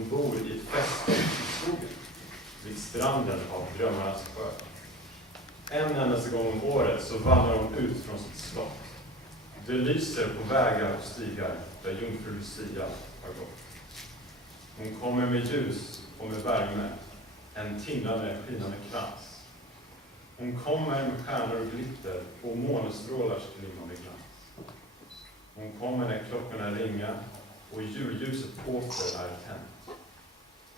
som bor i ett fäste i skogen, vid stranden av drömmarnas sjö. En endaste gång om året så vandrar hon ut från sitt slott. Det lyser på vägar och stigar där jungfru Lucia har gått. Hon kommer med ljus och med värme, en tindrande, skinande krans. Hon kommer med stjärnor och glitter och månestrålars glimmande glans. Hon kommer när klockorna ringar och julljuset åter är tänt.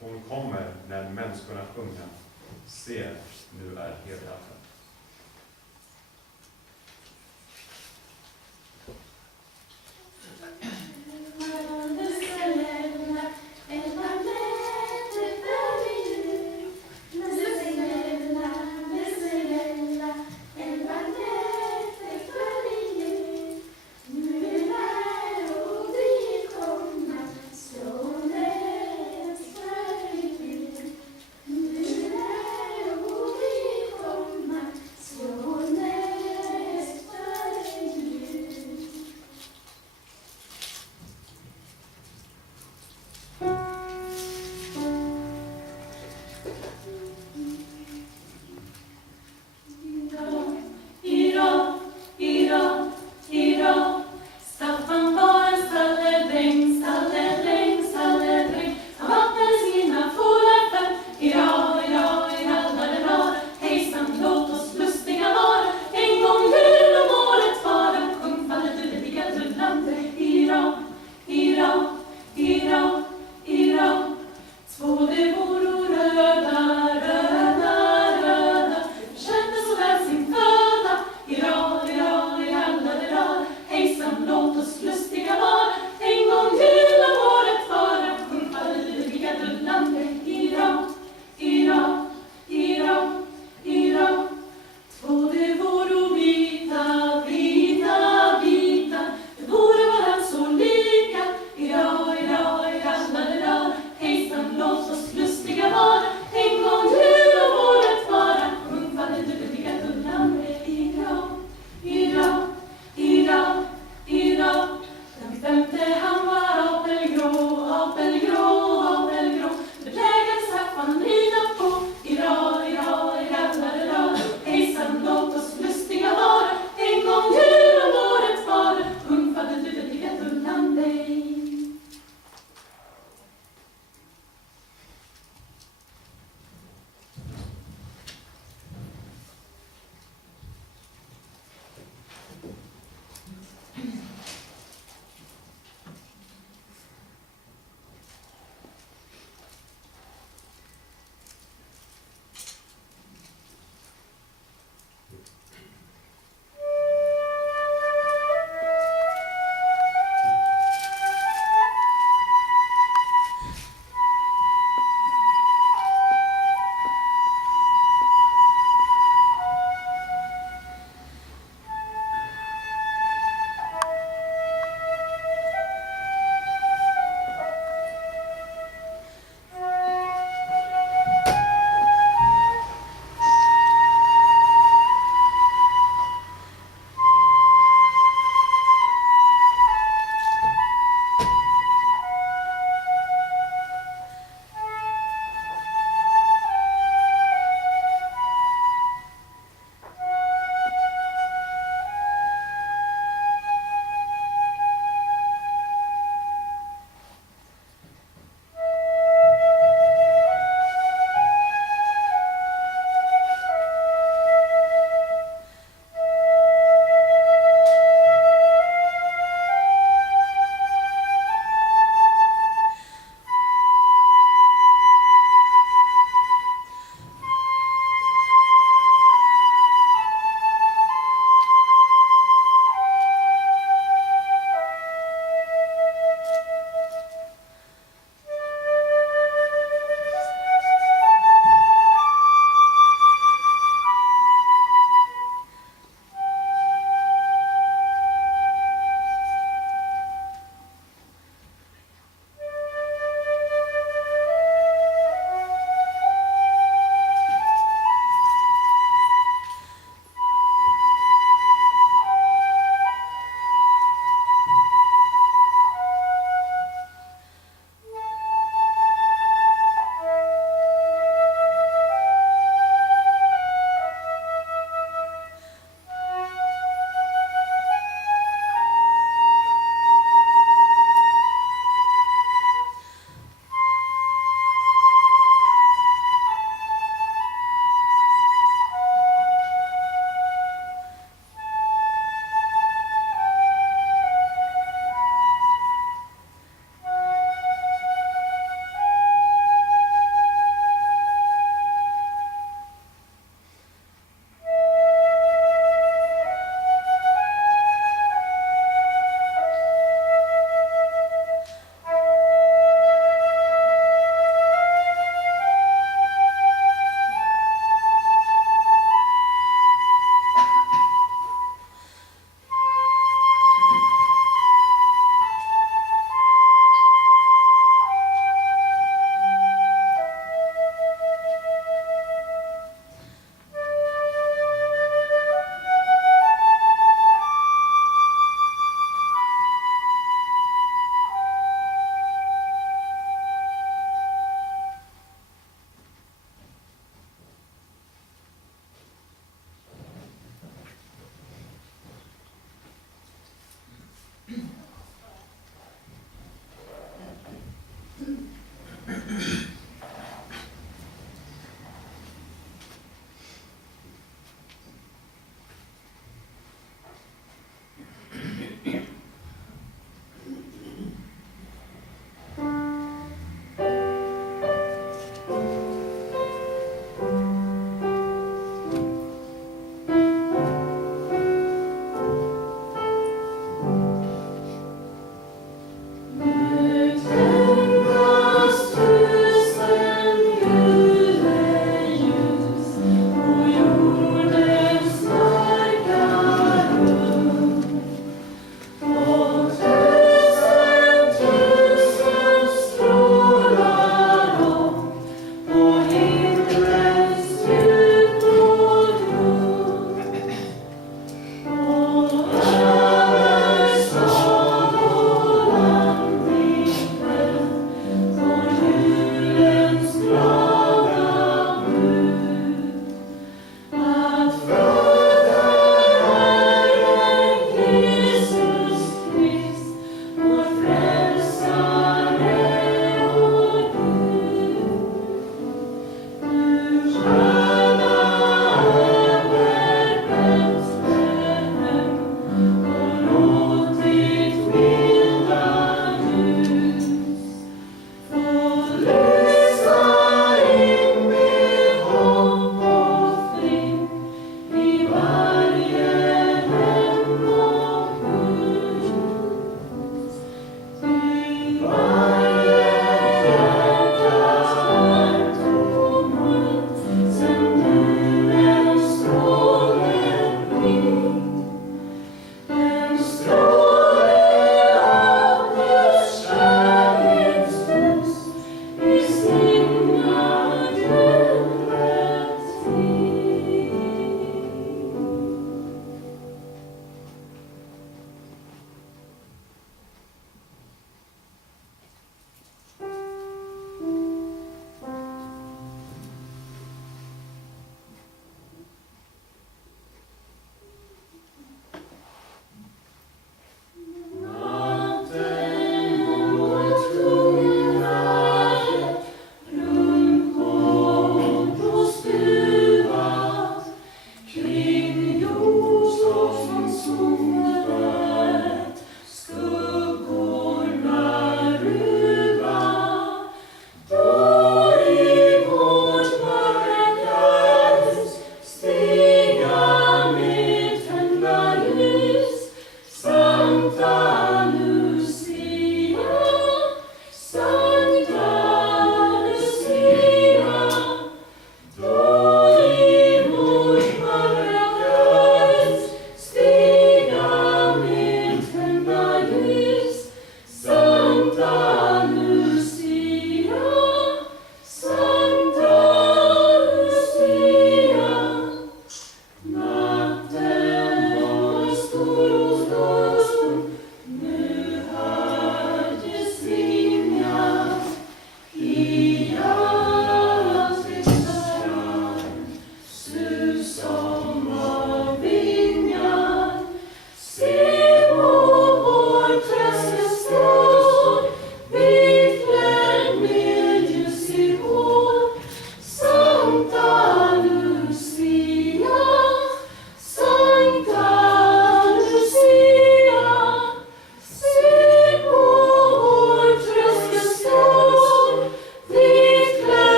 Hon kommer när människorna sjunga, se, nu är hela världen. Komma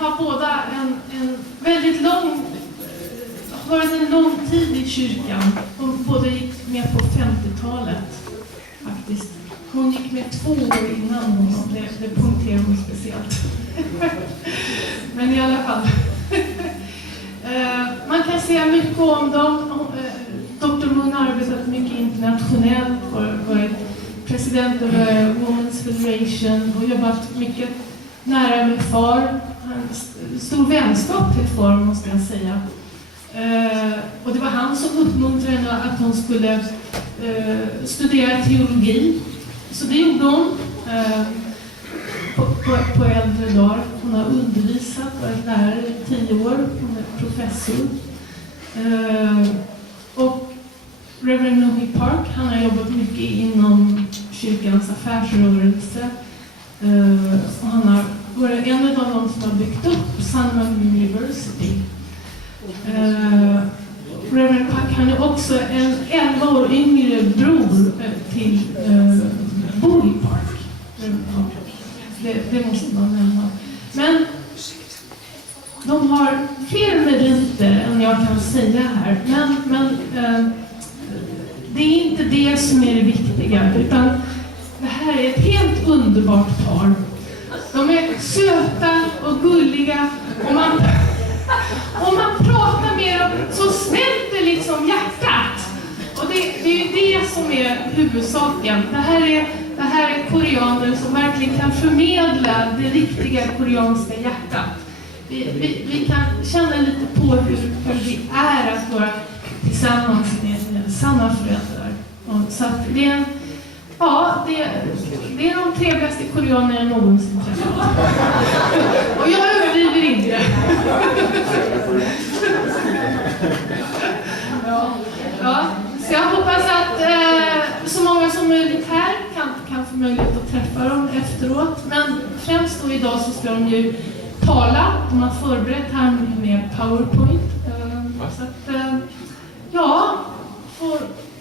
har båda en väldigt lång, varit en lång tid i kyrkan. De båda gick med på 50-talet faktiskt. Hon gick med 2 år innan honom, det punkterar hon speciellt. Men i alla fall. Man kan säga mycket om dem. Dr. Moon har arbetat mycket internationellt, varit president över Women's Federation och jobbat mycket nära med far. Stor vänskap till far, måste jag säga. Och det var han som uppmuntrade henne att hon skulle studera teologi. Så det gjorde hon på äldre dagar. Hon har undervisat, varit lärare i 10 år. Hon är professor. Och Reverend Nohi Park, han har jobbat mycket inom kyrkans affärsrörelse. Och han har varit en av de som har byggt upp Sunman University. Reverend Park, han är också en 11 år yngre bror till Bowie Park. Det måste man nämna. Men de har fler meriter än jag kan säga här. Men det är inte det som är det viktiga, utan det här är ett helt underbart par. De är söta och gulliga, och om man pratar med dem så smälter liksom hjärtat. Och det är ju det som är huvudsaken. Det här är koreaner som verkligen kan förmedla det riktiga koreanska hjärtat. Vi kan känna lite på hur det är att vara tillsammans med sanna föräldrar. Och så att det är de trevligaste koreaner jag någonsin träffat. Och jag överdriver inte. Ja. Så jag hoppas att så många som möjligt här kan få möjlighet att träffa dem efteråt. Men främst då idag så ska de ju tala. De har förberett här med PowerPoint. Så att,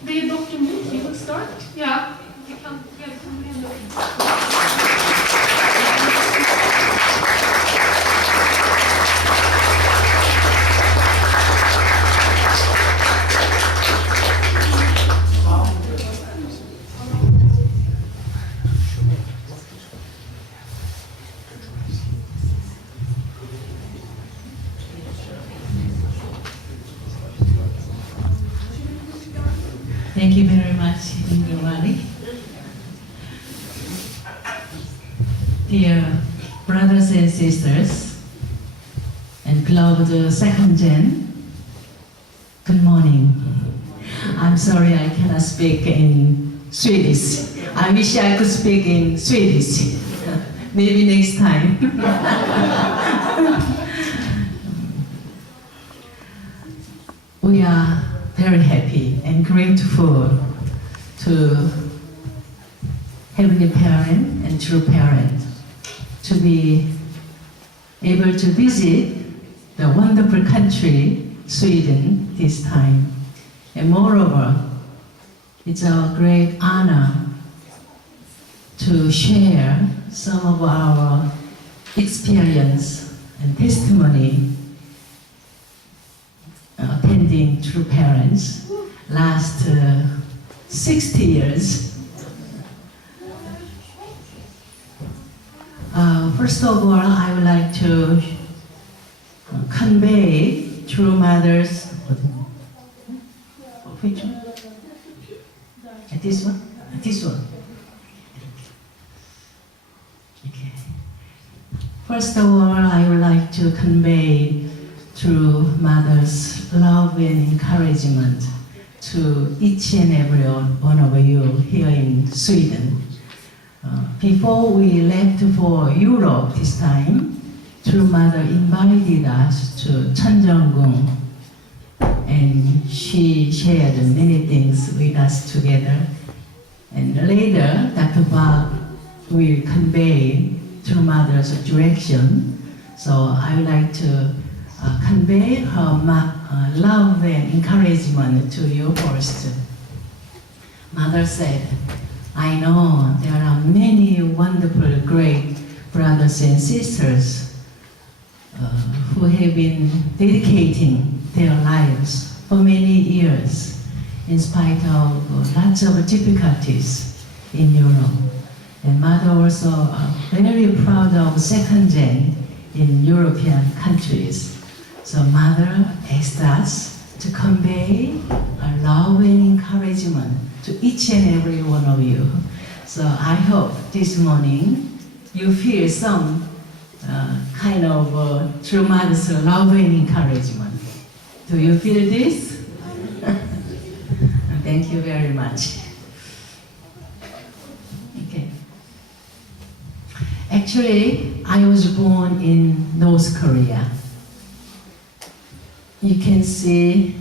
det är Dr. Moon, he will start. Ja, vi kan välkomna henne. Thank you very much, Indrawali. Dear brothers and sisters, and beloved second gen, good morning. I'm sorry I cannot speak in Swedish. I wish I could speak in Swedish. Maybe next time. We are very happy and grateful to Heavenly Parent and True Parent to be able to visit the wonderful country, Sweden, this time. And moreover, it's our great honor to share some of our experience and testimony attending True Parents last 60 years. First of all, I would like to convey True Mother's. Which one? This one? This one. Okay. First of all, I would like to convey True Mother's love and encouragement to each and every one of you here in Sweden. Before we left for Europe this time, True Mother invited us to Cheonjeonggung, and she shared many things with us together. And later, Dr. Bob will convey True Mother's direction. So I would like to convey her love and encouragement to you first. Mother said, I know there are many wonderful, great brothers and sisters who have been dedicating their lives for many years in spite of lots of difficulties in Europe. And mother also very proud of second gen in European countries. So mother asked us to convey a love and encouragement to each and every one of you. So I hope this morning you feel some kind of through mother's love and encouragement. Do you feel this? Thank you very much. Okay. Actually, I was born in North Korea. You can see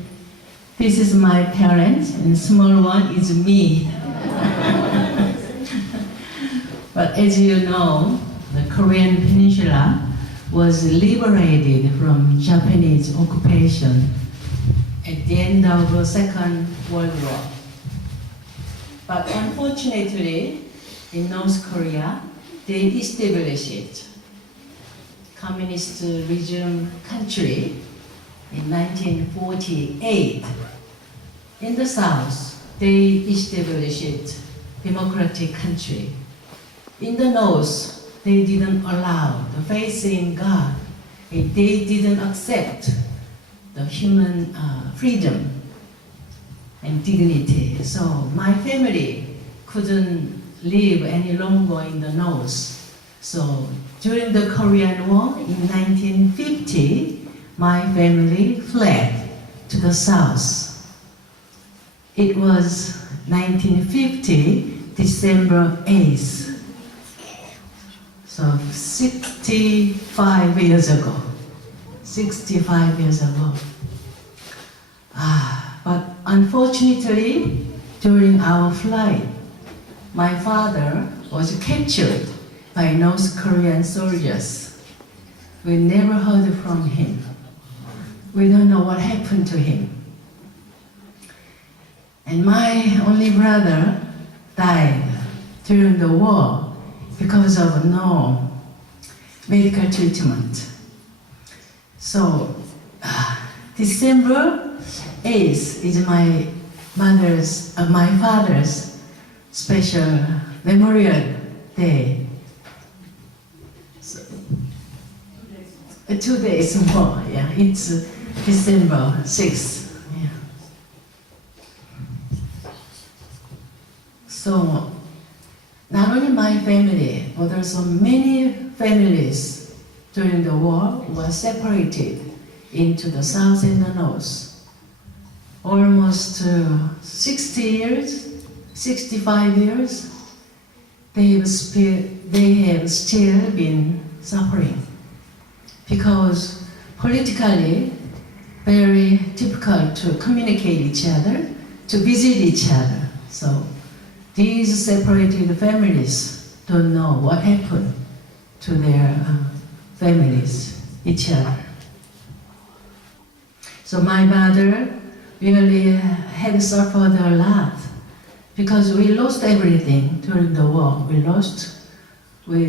this is my parents, and small one is me. But as you know, the Korean Peninsula was liberated from Japanese occupation at the end of the Second World War. But unfortunately, in North Korea, they established communist regime country in 1948. In the South, they established democratic country. In the North, they didn't allow the faith in God. They didn't accept the human freedom and dignity. So my family couldn't live any longer in the North. So during the Korean War in 1950, my family fled to the South. It was 1950, December 8th. So 65 years ago. 65 years ago. But unfortunately, during our flight, my father was captured by North Korean soldiers. We never heard from him. We don't know what happened to him. And my only brother died during the war because of no medical treatment. So December 8th is my father's special memorial day. So, 2 days more, yeah. It's December 6th. Yeah. So not only my family, but also many families during the war were separated into the South and the North. Almost 60 years, 65 years, they have still been suffering because politically very difficult to communicate each other, to visit each other. So these separated families don't know what happened to their families, each other. So my mother really had suffered a lot because we lost everything during the war. We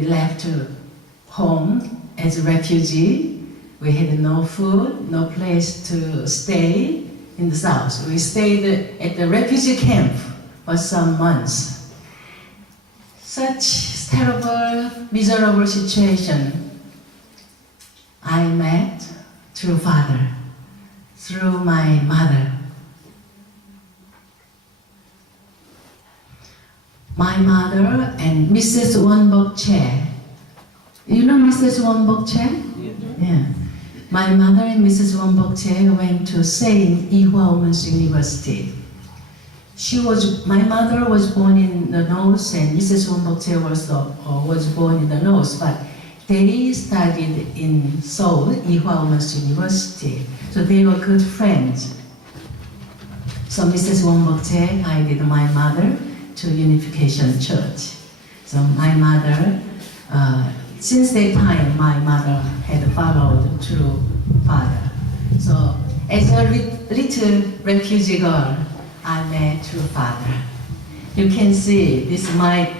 left home as a refugee. We had no food, no place to stay in the South. We stayed at the refugee camp for some months. Such terrible, miserable situation I met through father, through my mother. My mother and Mrs. Wonbok-che. You know Mrs. Wonbok-che? Yeah. My mother and Mrs. Wonbok-che went to St. Ihwa Women's University. My mother was born in the North and Mrs. Wonbok-che was born in the North, but they studied in Seoul, Ihwa Women's University. So they were good friends. So Mrs. Wonbok-che guided my mother to Unification Church. So my mother, since that time, my mother had followed through father. So as a little refugee girl, I met through father. You can see this is my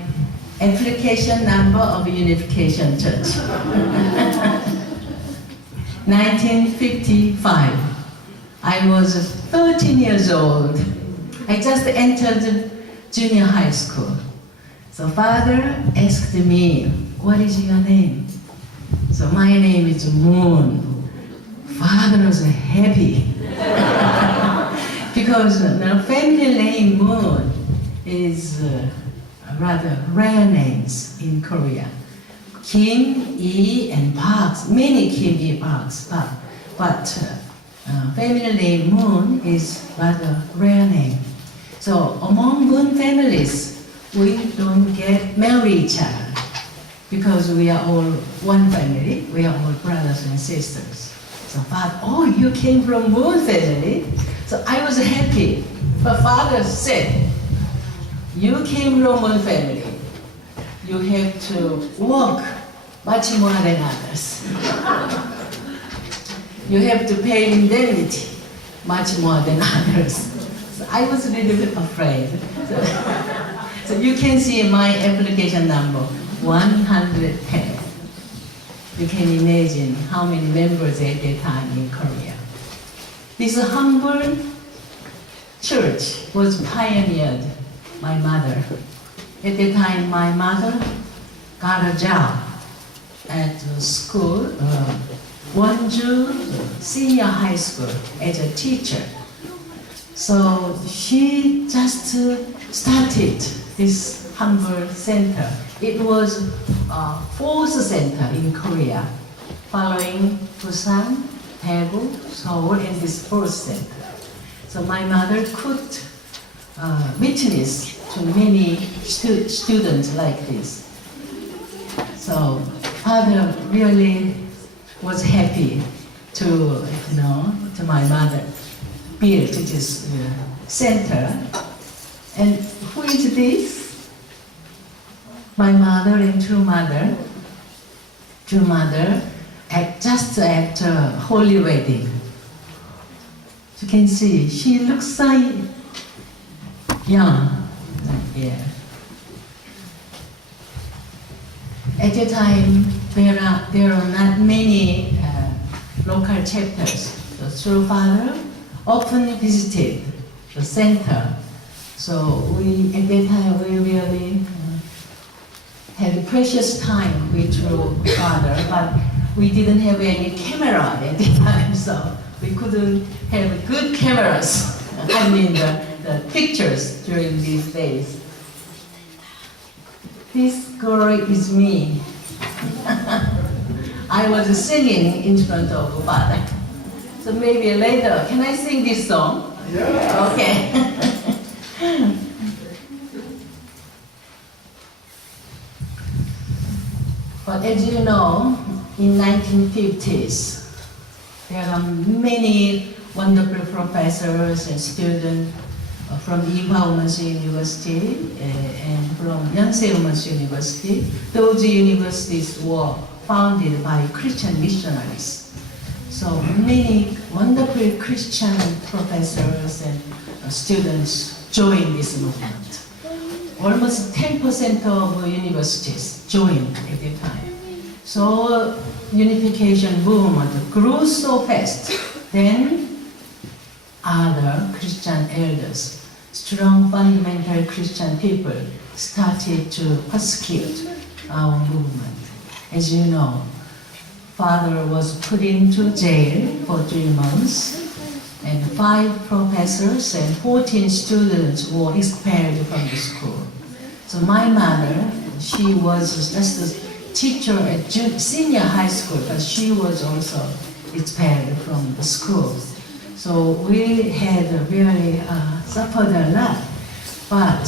application number of Unification Church. 1955. I was 13 years old. I just entered junior high school. So father asked me, what is your name? So my name is Moon. Father was happy. Because the family name Moon is rather rare names in Korea. Kim, Yi, and Parks, many Kim, Yi, Parks, but family name Moon is rather rare name. So among Moon families, we don't get marry each other because we are all one family, we are all brothers and sisters. So father, oh, you came from Moon family? So I was happy. But father said, you came from Moon family. You have to work much more than others. You have to pay indemnity much more than others. So I was a little bit afraid. So you can see my application number, 110. You can imagine how many members at that time in Korea. This humble church was pioneered by mother. At the time, my mother got a job at school, Wonju Senior High School, as a teacher. So she just started this humble center. It was a fourth center in Korea, following Busan, Daegu, Seoul, and this fourth center. So my mother could witness to many students like this. So father really was happy to my mother build this center. And who is this? My mother and true mother just after holy wedding. You can see she looks like young. Yeah. At the time, there are not many local chapters. The true father often visited the center. So at that time we really had precious time with true father, but we didn't have any camera at the time, so we couldn't have good cameras. I mean the pictures during these days. This girl is me. I was singing in front of father. So maybe later, can I sing this song? Yeah. Okay. But as you know, in 1950s, there are many wonderful professors and students from Ewha Women's University and from Yonsei Women's University. Those universities were founded by Christian missionaries. So many wonderful Christian professors and students joined this movement. Almost 10% of universities joined at the time. So unification movement grew so fast. Then other Christian elders, strong fundamental Christian people, started to persecute our movement. As you know, father was put into jail for 3 months, and 5 professors and 14 students were expelled from the school. So my mother, she was just a teacher at senior high school, but she was also expelled from the school. So we had really suffered a lot, but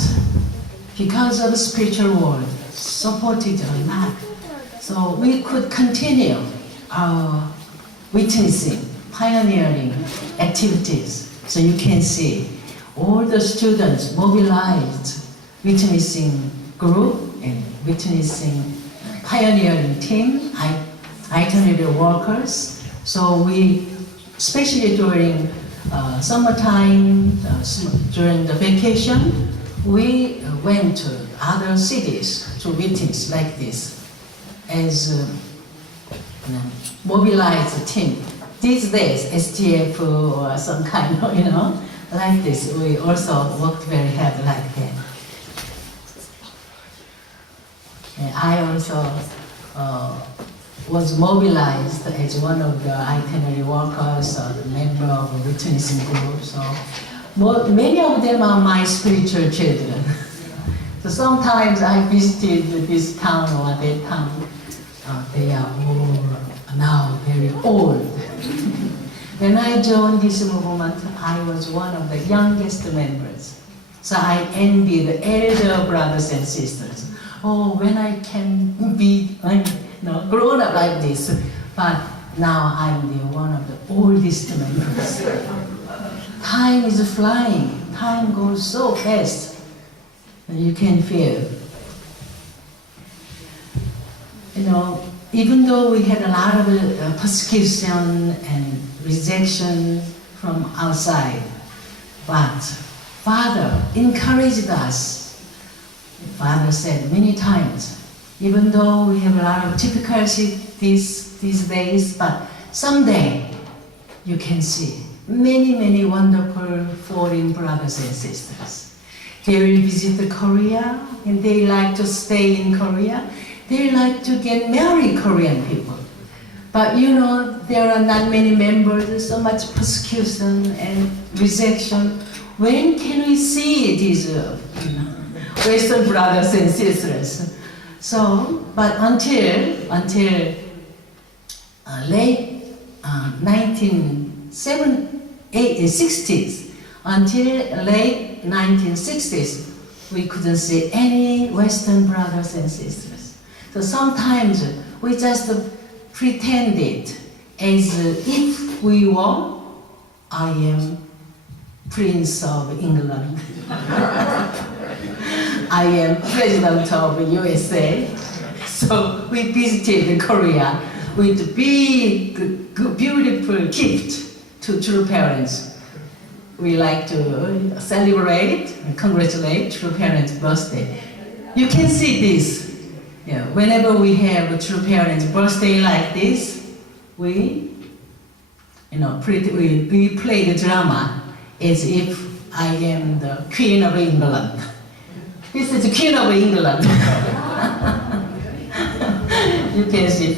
because of the spiritual world, supported a lot. So we could continue our witnessing, pioneering activities. So you can see all the students mobilized, witnessing group and witnessing pioneering team, itinerary workers. So we, especially during summertime, during the vacation, we went to other cities to witness like this. As mobilize a team. These days, STF or some kind of, like this, we also worked very hard like that. And I also was mobilized as one of the itinerary workers or the member of a witnessing group. So many of them are my spiritual children. So sometimes I visited this town or that town. They are all now very old. When I joined this movement, I was one of the youngest members. So I envy the elder brothers and sisters. Oh, when I can be grown up like this. But now I'm one of the oldest members. Time is flying. Time goes so fast. You can feel. Even though we had a lot of persecution and rejection from outside, but Father encouraged us. Father said many times, even though we have a lot of difficulty these days, but someday you can see many, many wonderful foreign brothers and sisters. They will visit Korea and they like to stay in Korea. They like to get married Korean people. But there are not many members, there's so much persecution and rejection. When can we see these Western brothers and sisters? So, but until late 1960s, until late 1960s, we couldn't see any Western brothers and sisters. So sometimes we just pretended as if we were, I am Prince of England. I am President of USA. So we visited Korea with big, beautiful gift to true parents. We like to celebrate and congratulate true parents' birthday. You can see this. Whenever we have a true parents' birthday like this, we play the drama as if I am the Queen of England. This is the Queen of England. You can see,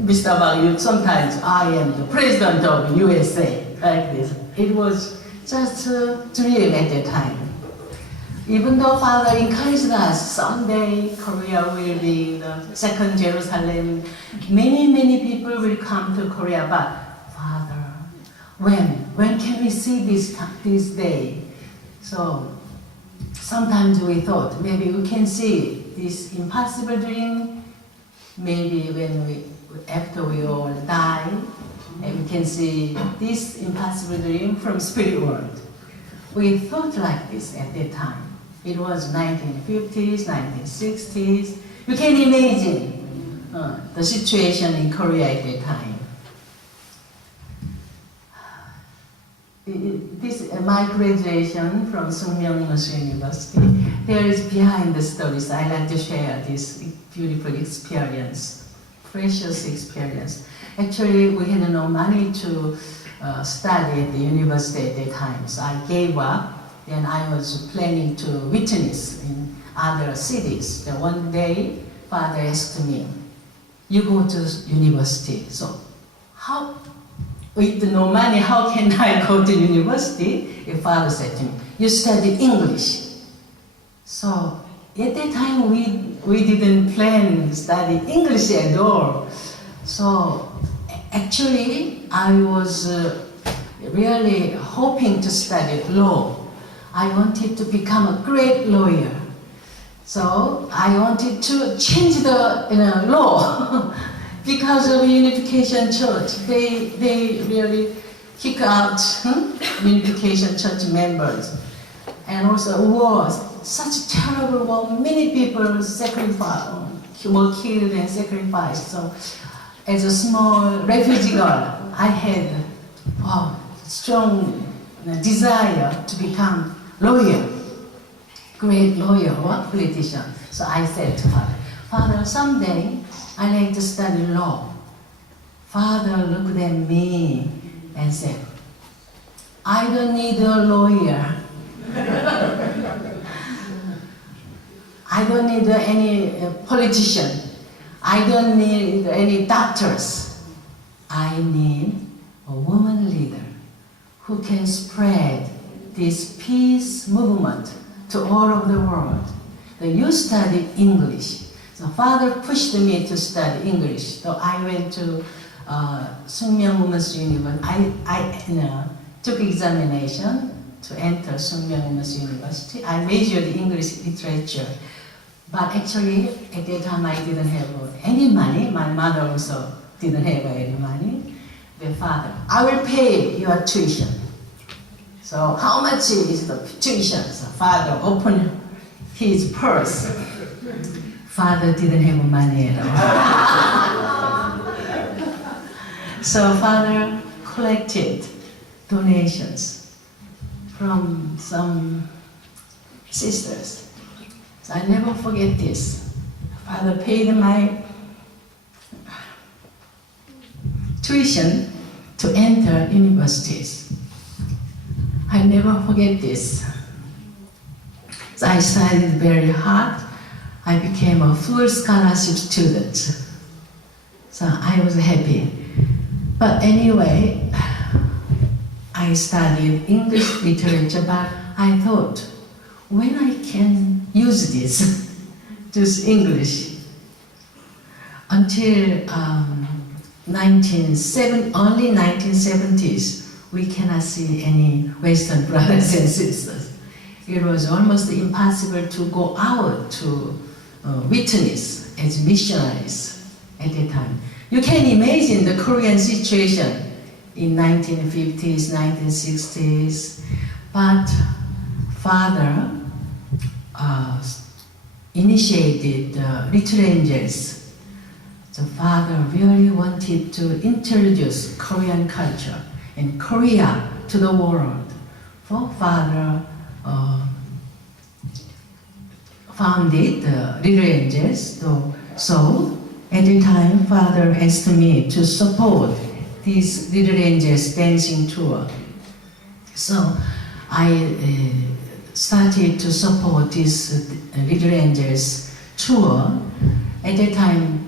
Mr. Bang, sometimes I am the President of USA, like this. It was just a dream at that time. Even though Father encouraged us, someday Korea will be the second Jerusalem, many people will come to Korea, but Father, when can we see this day? So sometimes we thought maybe we can see this impossible dream, maybe after we all die, and we can see this impossible dream from spirit world. We thought like this at that time. It was 1950s, 1960s. You can imagine the situation in Korea at that time. My graduation from Sungmyeong University, there is behind the stories. I like to share this beautiful experience, precious experience. Actually, we had no money to study at the university at that time, so I gave up. Then I was planning to witness in other cities. Then one day, Father asked me, "You go to university. So, with no money, how can I go to university?" And Father said to me, "You study English." So at that time, we didn't plan to study English at all. So actually, I was really hoping to study law. I wanted to become a great lawyer. So I wanted to change the law because of Unification Church. They really kick out Unification Church members. And also war, such terrible war. Many people were killed and sacrificed. So as a small refugee girl, I had strong desire to become lawyer, great lawyer or politician. So I said to Father, "Father, someday I like to study law. Father looked at me and said, I don't need a lawyer. I don't need any politician. I don't need any doctors. I need a woman leader who can spread this peace movement to all over the world. Then you study English. So Father pushed me to study English. So I went to Sunmyeong Women's University. I took examination to enter Sunmyeong Women's University. I majored in English literature. But actually, at that time, I didn't have any money. My mother also didn't have any money. The father, I will pay your tuition. So how much is the tuition? So father opened his purse. Father didn't have money at all. So father collected donations from some sisters. So I never forget this. Father paid my tuition to enter universities. I never forget this. So I studied very hard. I became a full scholarship student. So I was happy. But anyway, I studied English literature, but I thought, when I can use this English, until early 1970s, we cannot see any Western brothers and sisters. It was almost impossible to go out to witness as missionaries at that time. You can imagine the Korean situation in 1950s, 1960s, but Father initiated Little Angels. The father really wanted to introduce Korean culture and Korea to the world. So father founded Little Angels. So at the time, father asked me to support this Little Angels dancing tour. So I started to support this Little Angels tour. At that time,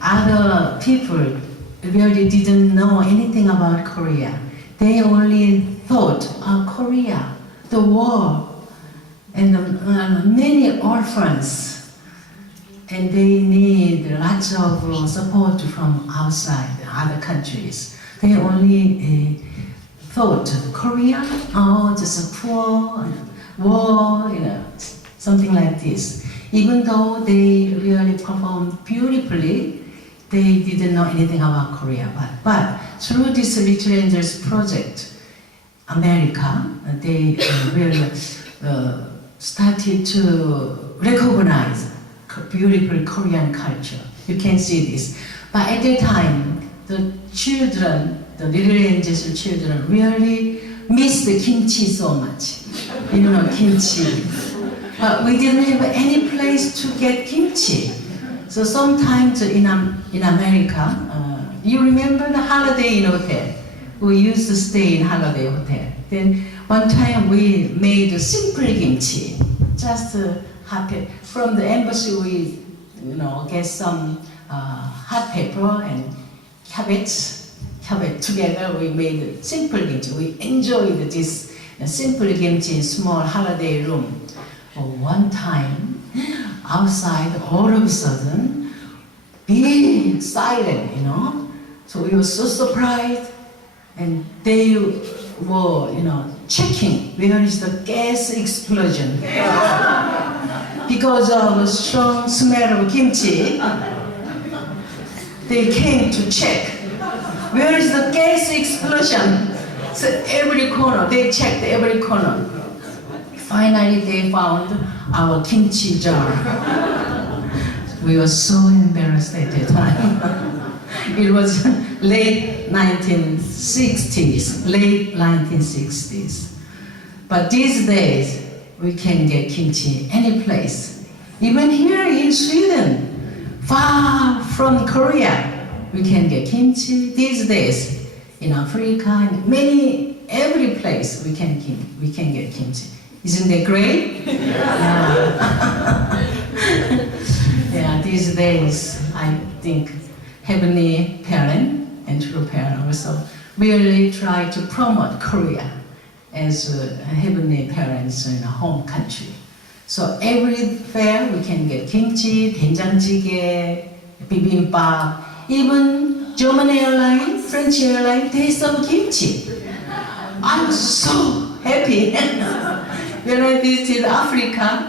other people really didn't know anything about Korea. They only thought, Korea, the war, and many orphans, and they need lots of support from outside, other countries. They only thought, Korea, just a poor, war, something like this. Even though they really performed beautifully, they didn't know anything about Korea. But through this Little Angels project, America, they really started to recognize beautiful Korean culture. You can see this. But at that time, the children, the Little Angels children, really miss the kimchi so much. Kimchi. We didn't have any place to get kimchi. So sometimes in America, you remember the Holiday Inn Hotel? We used to stay in Holiday Hotel. Then one time we made a simple kimchi, just hot pepper. From the embassy we, get some hot pepper and cabbage together. We made a simple kimchi. We enjoyed this simple kimchi in small holiday room. One time, outside, all of a sudden, big siren, So we were so surprised, and they were, checking where is the gas explosion. Because of a strong smell of kimchi, they came to check where is the gas explosion. So every corner, they checked every corner. Finally, they found our kimchi jar. We were so embarrassed at the time. It was late 1960s. But these days, we can get kimchi any place. Even here in Sweden, far from Korea, we can get kimchi these days. In Africa, in every place we can get kimchi. Isn't that great? Yeah. Yeah, these days I think Heavenly Parent and True Parent also really try to promote Korea as Heavenly Parents in a home country. So every fair we can get kimchi, 된장찌개, bibimbap, even German airline, French airline, they serve kimchi. I'm so happy. When I visited Africa,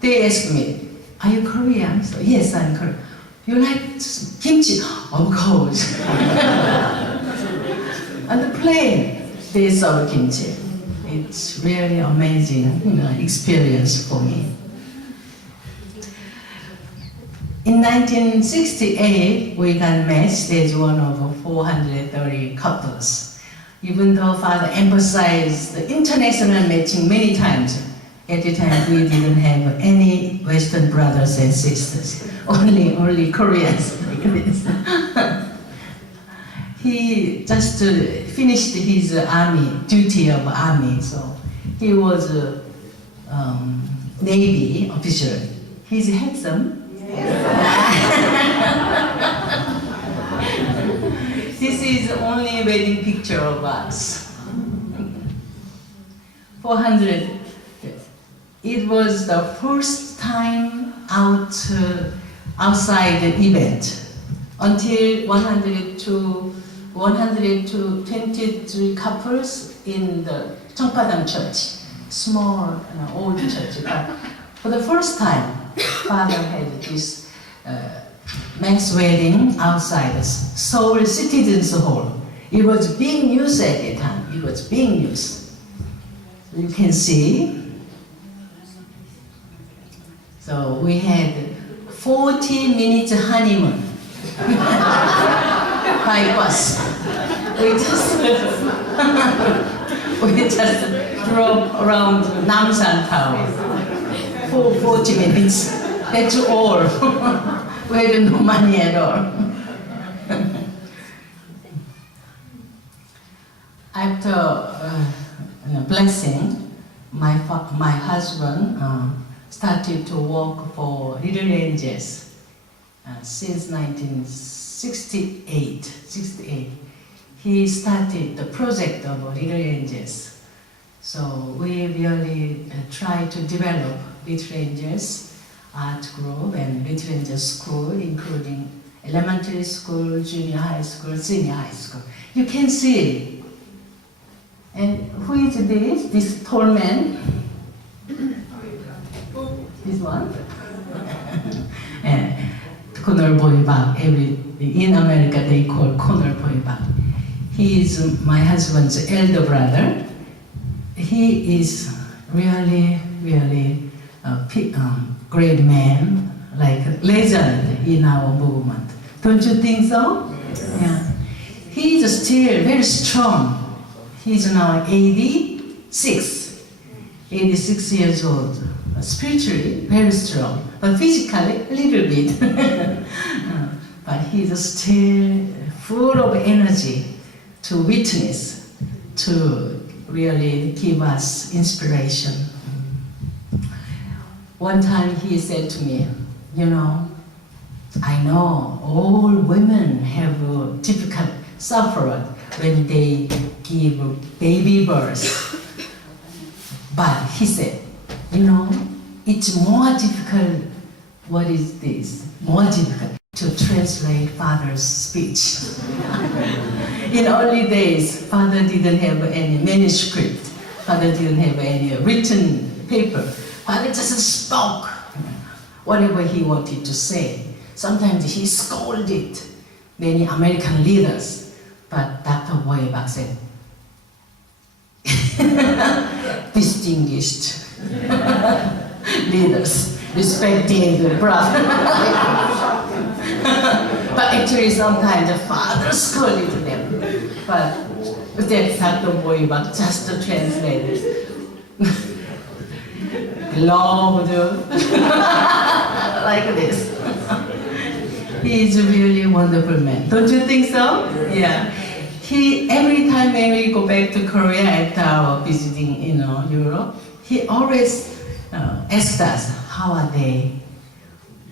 they asked me, "Are you Korean?" So, yes, I'm Korean. You like kimchi? Of course. On the plane, they serve kimchi. It's really amazing experience for me. In 1968, we got matched as one of 430 couples. Even though Father emphasized the international matching many times, at the time we didn't have any Western brothers and sisters, only Koreans like this. He just finished his duty of army, so he was a Navy officer. He's handsome. This is the only wedding picture of us. 400. It was the first time outside the event. Until 123 couples in the Cheongpadam church, small old church. But for the first time, Father had this mass wedding outside Seoul Citizens Hall. It was being used at the time. It was being used. You can see. So we had 40 minutes honeymoon by bus. We just drove around Namsan Tower for 40 minutes. That's all. We had no money at all. After blessing, my husband started to work for Little Angels since 1968. He started the project of Little Angels. So we really try to develop Little Angels art group and Little Angels school, including elementary school, junior high school, senior high school. You can see. And who is this? This tall man? This one? Conor Boybach. In America they call Conor Boybach. He is my husband's elder brother. He is really a great man, like a legend in our movement. Don't you think so? Yeah. He is still very strong. He's now 86 years old. Spiritually, very strong, but physically, a little bit. But he's still full of energy to witness, to really give us inspiration. One time he said to me, I know all women have difficult suffered when they give baby birth. But he said, it's more difficult. What is this? More difficult to translate Father's speech. In early days, Father didn't have any manuscript. Father didn't have any written paper. Father just spoke whatever he wanted to say. Sometimes he scolded many American leaders, but Dr. Boybach said, distinguished leaders, respected brother. But actually sometimes the father scolded them. But that Dr. Boybach just translated. Loved like this. He is a really wonderful man. Don't you think so? Yeah. He, every time when we go back to Korea after our visiting, Europe, he always asked us, how are they?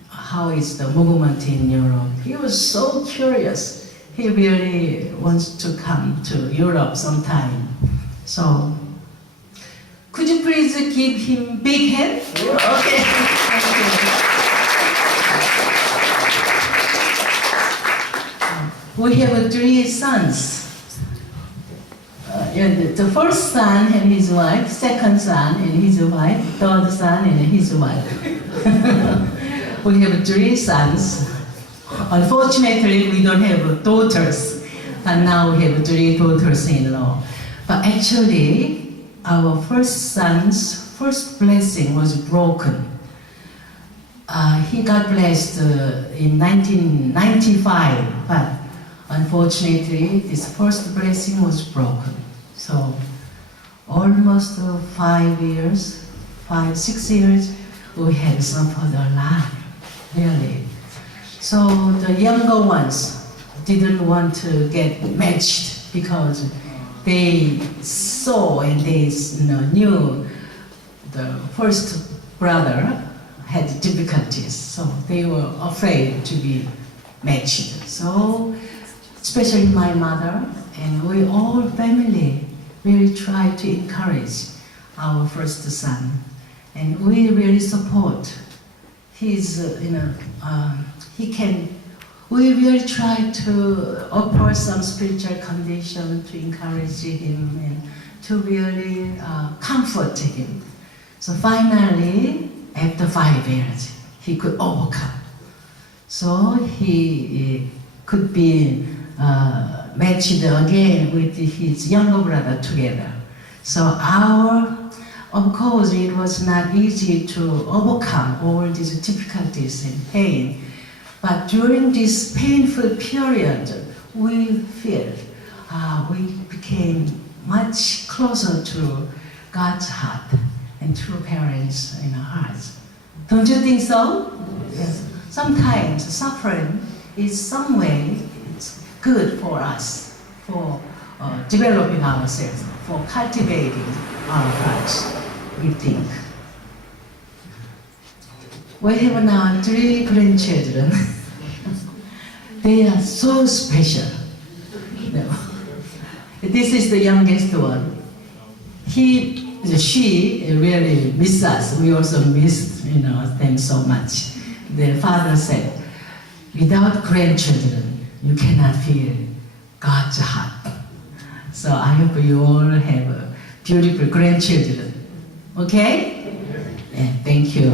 How is the movement in Europe? He was so curious. He really wants to come to Europe sometime. So, could you please give him big hand? Okay. Thank you. We have 3 sons. The first son and his wife, second son and his wife, third son and his wife. We have 3 sons. Unfortunately, we don't have daughters, and now we have 3 daughters-in-law. But actually, our first son's first blessing was broken. He got blessed in 1995, but unfortunately, this first blessing was broken. So, almost 5 years, 6 years, we had suffered a lot, really. So the younger ones didn't want to get matched because they saw and they knew the first brother had difficulties, so they were afraid to be matched. So, especially my mother and we all family really tried to encourage our first son, and we really support his, we really try to offer some spiritual condition to encourage him and to really comfort him. So finally, after 5 years, he could overcome. So he could be matched again with his younger brother together. So of course, it was not easy to overcome all these difficulties and pain. But during this painful period, we feel we became much closer to God's heart and true parents in our hearts. Don't you think so? Yes. Sometimes suffering is some way it's good for us, for developing ourselves, for cultivating our hearts, we think. We have now 3 grandchildren. They are so special. This is the youngest one. She really miss us. We also miss them so much. The father said, without grandchildren, you cannot feel God's heart. So I hope you all have beautiful grandchildren. Okay? Yeah, thank you.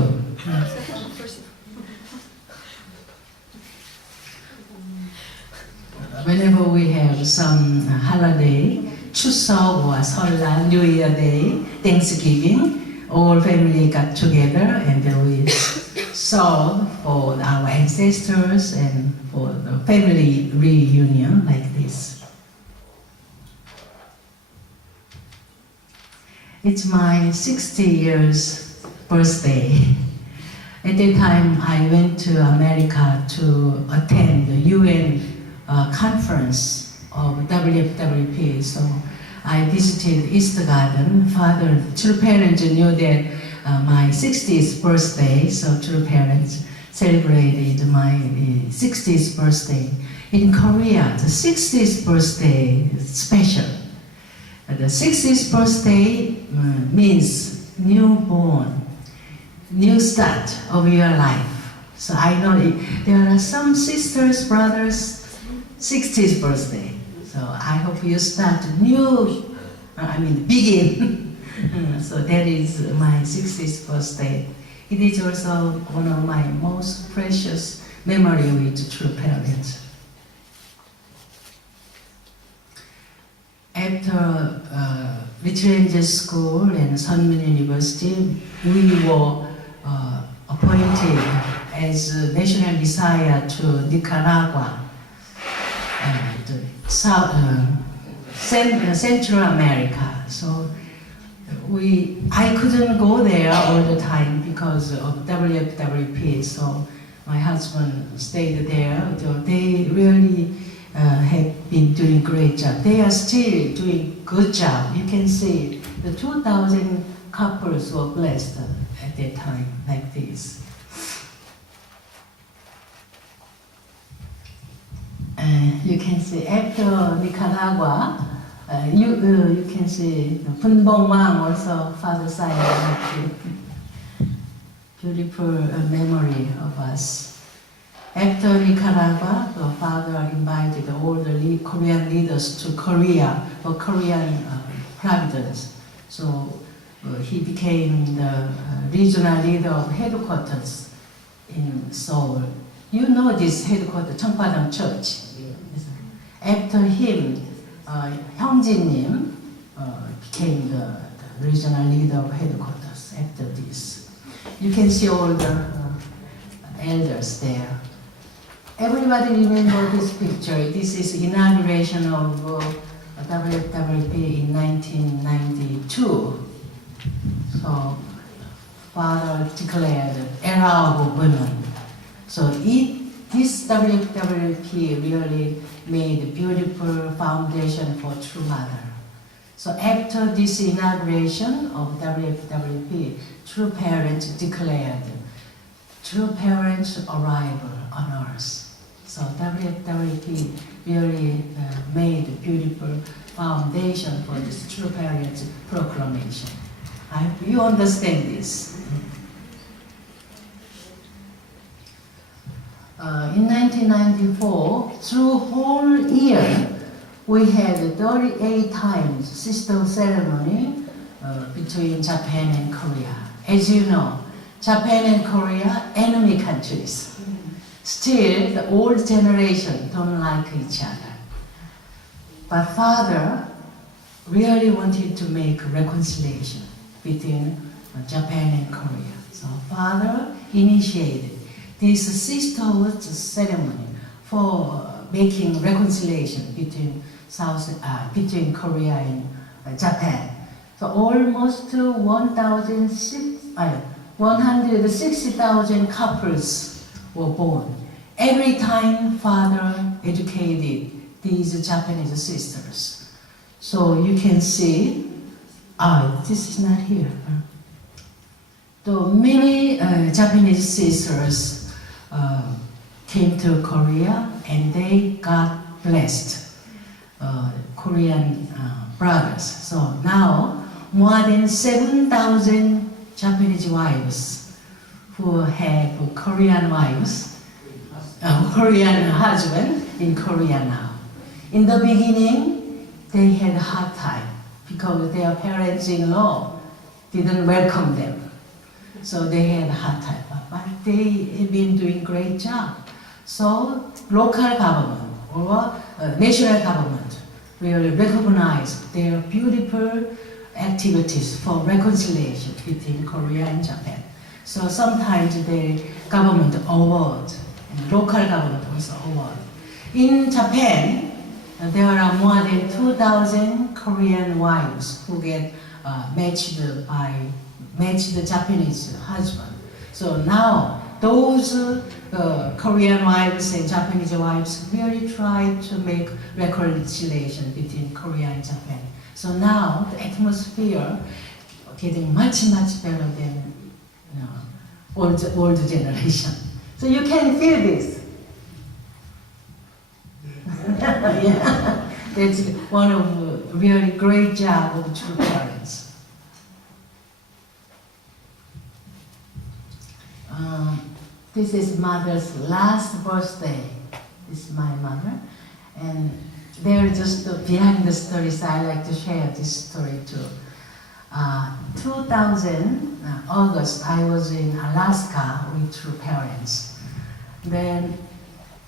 Whenever we have some holiday, Chuseok or Seollal, New Year Day, Thanksgiving, all family got together and we saw for our ancestors and for the family reunion like this. It's my 60 years birthday. At that time, I went to America to attend the UN conference of WFWP. So I visited East Garden. True parents knew that my 60th birthday, so true parents celebrated my 60th birthday. In Korea, the 60th birthday is special. The 60th birthday means newborn, new start of your life. So I know there are some sisters, brothers, 60th birthday. So I hope you start begin. So that is my 60th birthday. It is also one of my most precious memory with true parents. After Little Angels School and Sunmin University, we were appointed as a national messiah to Nicaragua, Central America. So I couldn't go there all the time because of WFWP, so my husband stayed there. They really have been doing great job. They are still doing good job. You can see the 2,000 couples were blessed at that time, like this. You can see after Nicaragua, you can see Punbong Wang also, father side, beautiful memory of us. After Nicaragua, the father invited all the Korean leaders to Korea for Korean providence. So he became the regional leader of headquarters in Seoul. You know this headquarters, Cheongpadang Church. After him, Hyungjin-nim became the regional leader of headquarters after this. You can see all the elders there. Everybody remember this picture. This is inauguration of WFWP in 1992. So father declared era of women. So this WFWP really made a beautiful foundation for True Mother. So after this inauguration of WFWP, True Parents declared True Parents arrival on earth. So WFWP really made a beautiful foundation for this True Parents proclamation. I hope you understand this. In 1994, through whole year, we had 38 times sister ceremony between Japan and Korea. As you know, Japan and Korea, enemy countries. Still, the old generation don't like each other. But father really wanted to make reconciliation between Japan and Korea. So father initiated this sisterhood ceremony for making reconciliation between Korea and Japan. So almost 160,000 couples were born. Every time father educated these Japanese sisters. So you can see, this is not here. So many Japanese sisters came to Korea and they got blessed, Korean brothers. So now more than 7,000 Japanese wives who have Korean wives, Korean husband in Korea now. In the beginning, they had a hard time because their parents-in-law didn't welcome them. So they had a hard time, but they have been doing great job. So local government or national government will recognize their beautiful activities for reconciliation between Korea and Japan. So sometimes the government award, and local government also award. In Japan, there are more than 2,000 Korean wives who get matched Japanese husband. So now those Korean wives and Japanese wives really try to make reconciliation between Korea and Japan. So now the atmosphere getting much better than old generation. So you can feel this. Yeah. That's one of really great job of True Parents. This is mother's last birthday. This is my mother. And there just behind the story, so I like to share this story too. 2000 August, I was in Alaska with True Parents. Then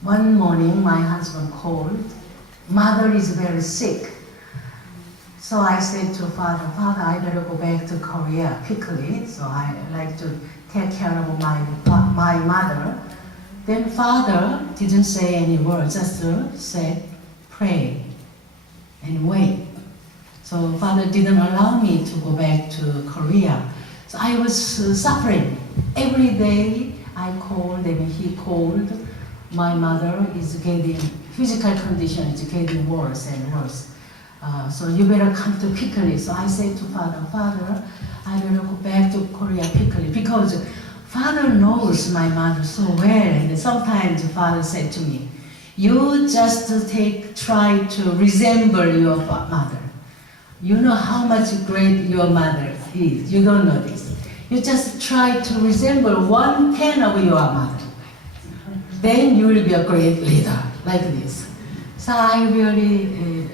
one morning, my husband called. Mother is very sick. So I said to father, I better go back to Korea quickly. So I like to take care of my mother. Then father didn't say any words, just said, pray and wait. So father didn't allow me to go back to Korea. So I was suffering every day I called and he called. My mother is getting, physical condition is getting worse and worse. So you better come to quickly. So I said to Father, Father, I better go back to Korea quickly, because Father knows my mother so well. And sometimes Father said to me, you just try to resemble your mother. You know how much great your mother is. You don't know this. You just try to resemble 1/10 of your mother. Then you will be a great leader, like this. So I really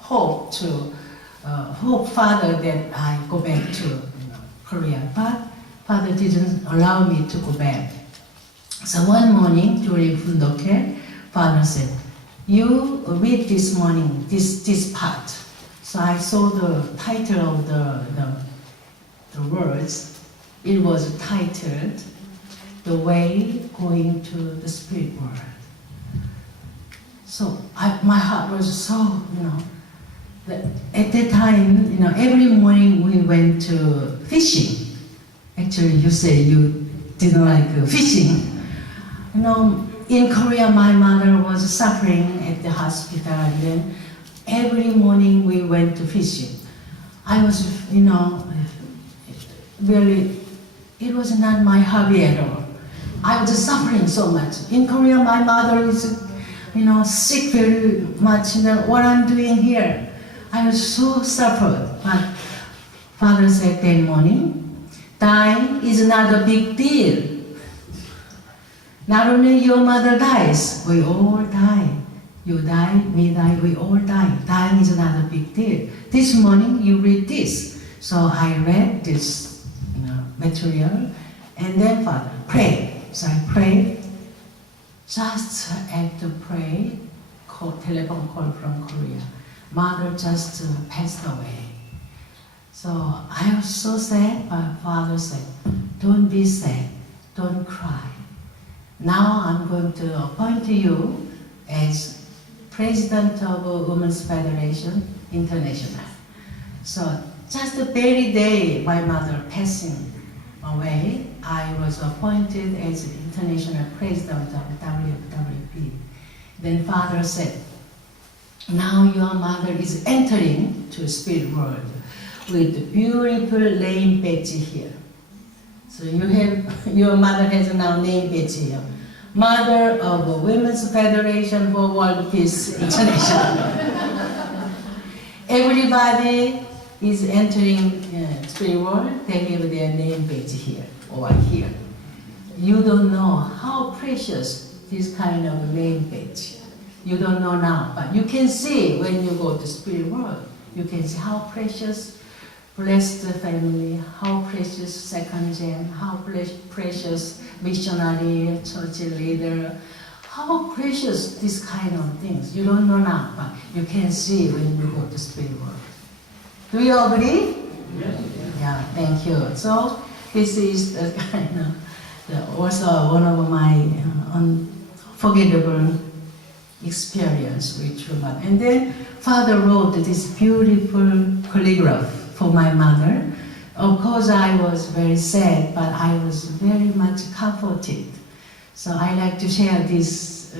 hope Father that I go back to Korea. But Father didn't allow me to go back. So one morning during Fundoke, Father said, you read this morning, this part. So I saw the title of the words. It was titled, The Way Going to the Spirit World. So my heart was so, that at that time, every morning we went to fishing. Actually, you say you didn't like fishing. In Korea, my mother was suffering at the hospital, and then every morning we went to fishing. I was, really, it was not my hobby at all. I was suffering so much. In Korea, my mother is, sick very much. What I'm doing here, I was so suffered. But Father said that morning, dying is not a big deal. Not only your mother dies, we all die. You die, me die, we all die. Dying is not a big deal. This morning you read this. So I read this material, and then Father, pray. So I prayed. Just after pray, telephone call from Korea. Mother just passed away. So I was so sad, but Father said, don't be sad, don't cry. Now I'm going to appoint you as President of Women's Federation International. So just the very day my mother passing away, I was appointed as International President of WWP. Then Father said, now your mother is entering to spirit world with the beautiful name badge here. So your mother has now name badge here. Mother of Women's Federation for World Peace International. Everybody is entering spirit world, they have their name badge here or here. You don't know how precious this kind of name badge. You don't know now, but you can see when you go to spirit world. You can see how precious, blessed family, how precious second gen, how precious missionary, church leader, how precious this kind of things. You don't know now, but you can see when you go to spirit world. Do you agree? Yes. Yeah, thank you. So this is the kind of, also one of my unforgettable experience with Truman. And then Father wrote this beautiful calligraph for my mother. Of course, I was very sad, but I was very much comforted. So I like to share this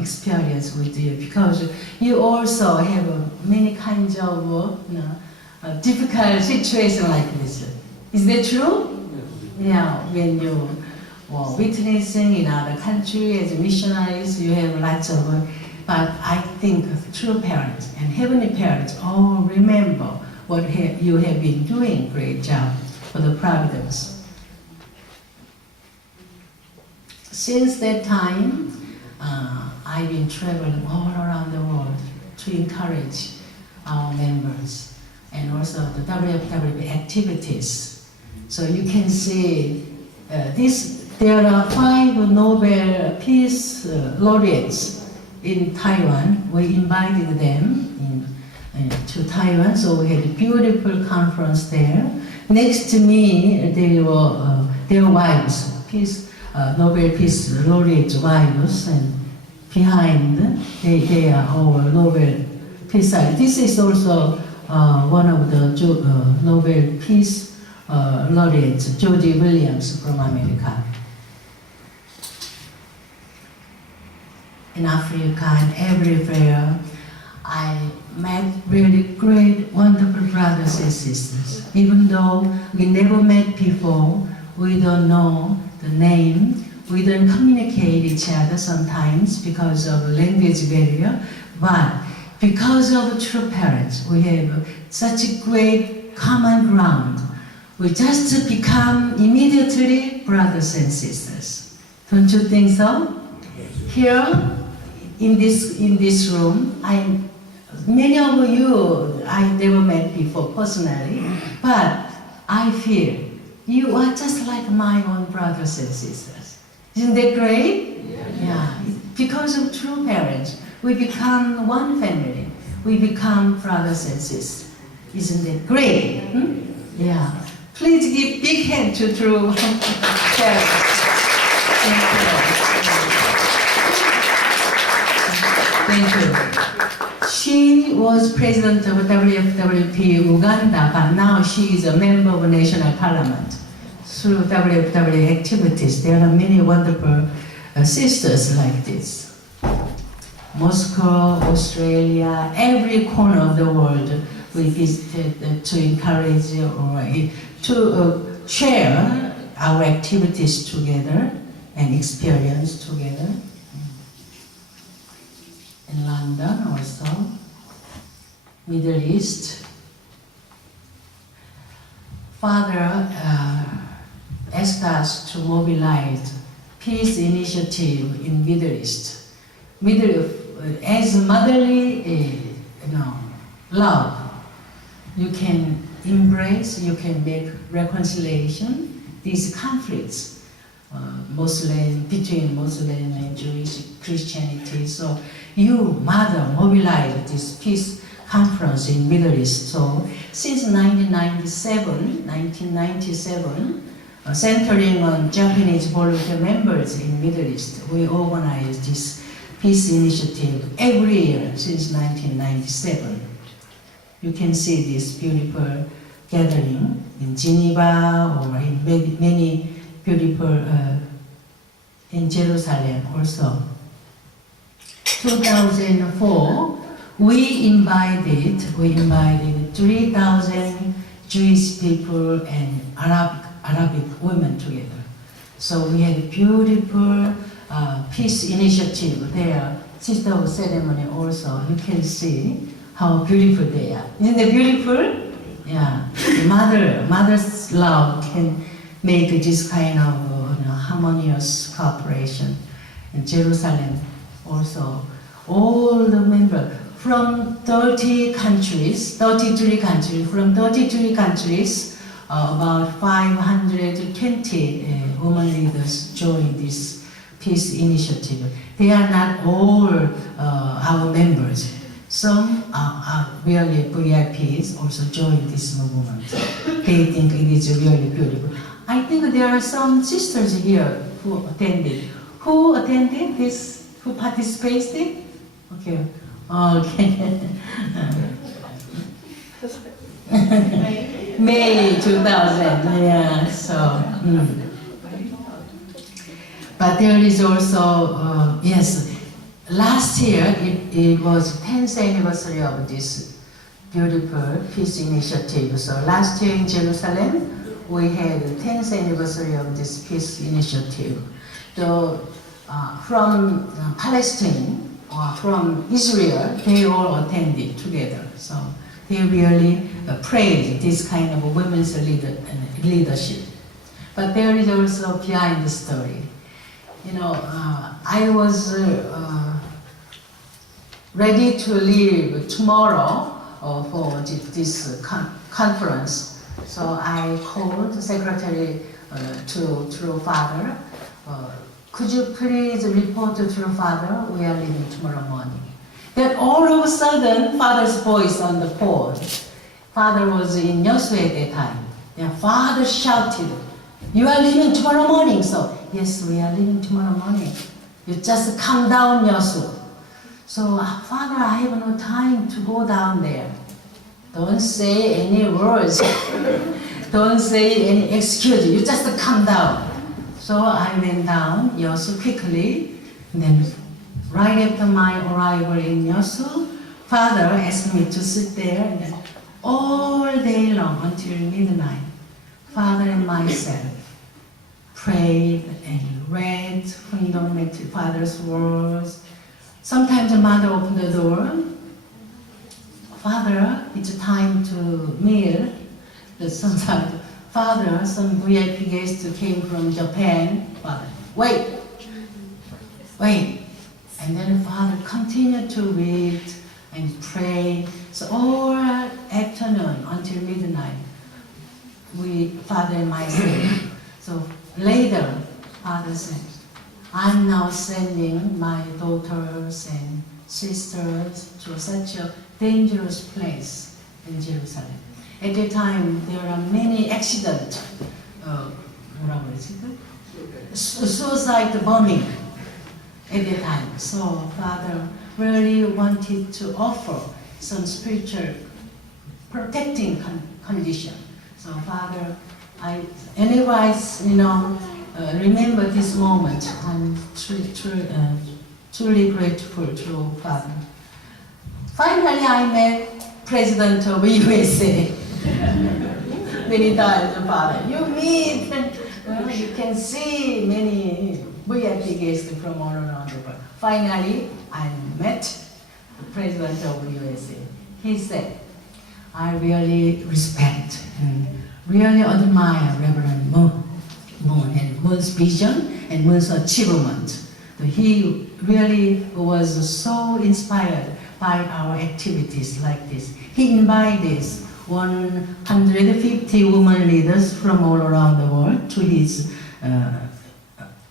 experience with you, because you also have many kinds of difficult situations like this. Is that true? Yeah, when you witnessing in other countries as missionaries, you have lots of, but I think true parents and heavenly parents all remember what you have been doing. Great job for the providence. Since that time, I've been traveling all around the world to encourage our members and also the WFWP activities. So you can see there are 5 Nobel Peace laureates in Taiwan. We invited them to Taiwan, so we had a beautiful conference there. Next to me, they were their wives, Nobel Peace laureates' wives, and behind they are our Nobel Peace. This is also one of the Nobel Peace laureate Jody Williams from America. In Africa and everywhere, I met really great, wonderful brothers and sisters. Even though we never met before, we don't know the name, we don't communicate each other sometimes because of language barrier, but because of true parents, we have such a great common ground. We just become immediately brothers and sisters. Don't you think so? Here, in this room, many of you I never met before personally, but I feel you are just like my own brothers and sisters. Isn't that great? Yeah. Because of true parents, we become one family. We become brothers and sisters. Isn't that great? Yeah. Please give big hand to true parents. Thank you. She was president of WFWP Uganda, but now she is a member of National Parliament. Through WFW activities, there are many wonderful sisters like this. Moscow, Australia, every corner of the world we visited to encourage or to share our activities together and experience together. In London also, Middle East. Father asked us to mobilize peace initiative in Middle East. As motherly love, you can embrace, you can make reconciliation, these conflicts, between Muslim and Jewish Christianity. So you, mother, mobilized this peace conference in Middle East. So since 1997, centering on Japanese volunteer members in Middle East, we organized this peace initiative every year since 1997. You can see this beautiful gathering in Geneva or in many beautiful in Jerusalem also. 2004, we invited 3,000 Jewish people and Arabic women together. So we had a beautiful peace initiative there. Sister of ceremony also. You can see how beautiful they are. Isn't it beautiful? Yeah. Mother's love can make this kind of harmonious cooperation. In Jerusalem also, all the members from 33 countries, about 520 women leaders joined this peace initiative. They are not all our members. Some are really VIPs also join this movement. They think it is really beautiful. I think there are some sisters here who attended. Who attended this? Who participated? Okay. Okay. May 2000. Yeah. So. But there is also yes. Last year it was 10th anniversary of this beautiful peace initiative. So last year in Jerusalem, we had the 10th anniversary of this peace initiative. So from Palestine or from Israel, they all attended together. So they really praised this kind of women's leadership. But there is also behind the story. I was ready to leave tomorrow for this conference. So I called the secretary to True Father. Could you please report to True Father? We are leaving tomorrow morning. Then all of a sudden, Father's voice on the phone. Father was in Yosu at that time. Yeah, Father shouted, "You are leaving tomorrow morning." So, yes, we are leaving tomorrow morning. You just come down, Yosu. So, Father, I have no time to go down there. Don't say any words. don't say any excuse, you just come down. So I went down Yosu quickly, and then right after my arrival in Yosu, Father asked me to sit there, and then all day long until midnight, Father and myself prayed and read fundamental Father's words. Sometimes the mother opened the door. Father, it's time to meal. Sometimes, Father, some VIP guests came from Japan. Father, wait. And then Father continued to read and pray. So all afternoon until midnight, Father and myself. So later, Father said, I'm now sending my daughters and sisters to such a dangerous place in Jerusalem. At the time, there are many accidents, suicide bombing at the time. So Father really wanted to offer some spiritual protecting condition. So Father, anyways, remember this moment. I'm truly grateful to Father. Finally, I met President of USA. Many times, Father. You meet, well, you can see many VIP guests from all around the world. Finally, I met the President of USA. He said, I really respect and really admire Reverend Moon and Moon's vision and Moon's achievement. He really was so inspired by our activities like this. He invited 150 women leaders from all around the world to his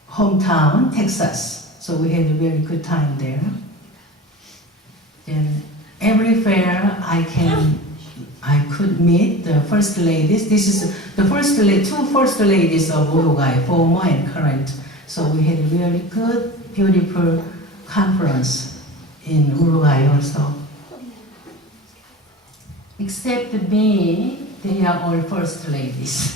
hometown, Texas. So we had a very good time there. And every fair I could meet the first ladies. This is the two first ladies of Uruguay, former and current. So we had a really good, beautiful conference in Uruguay also. Except me, they are all first ladies.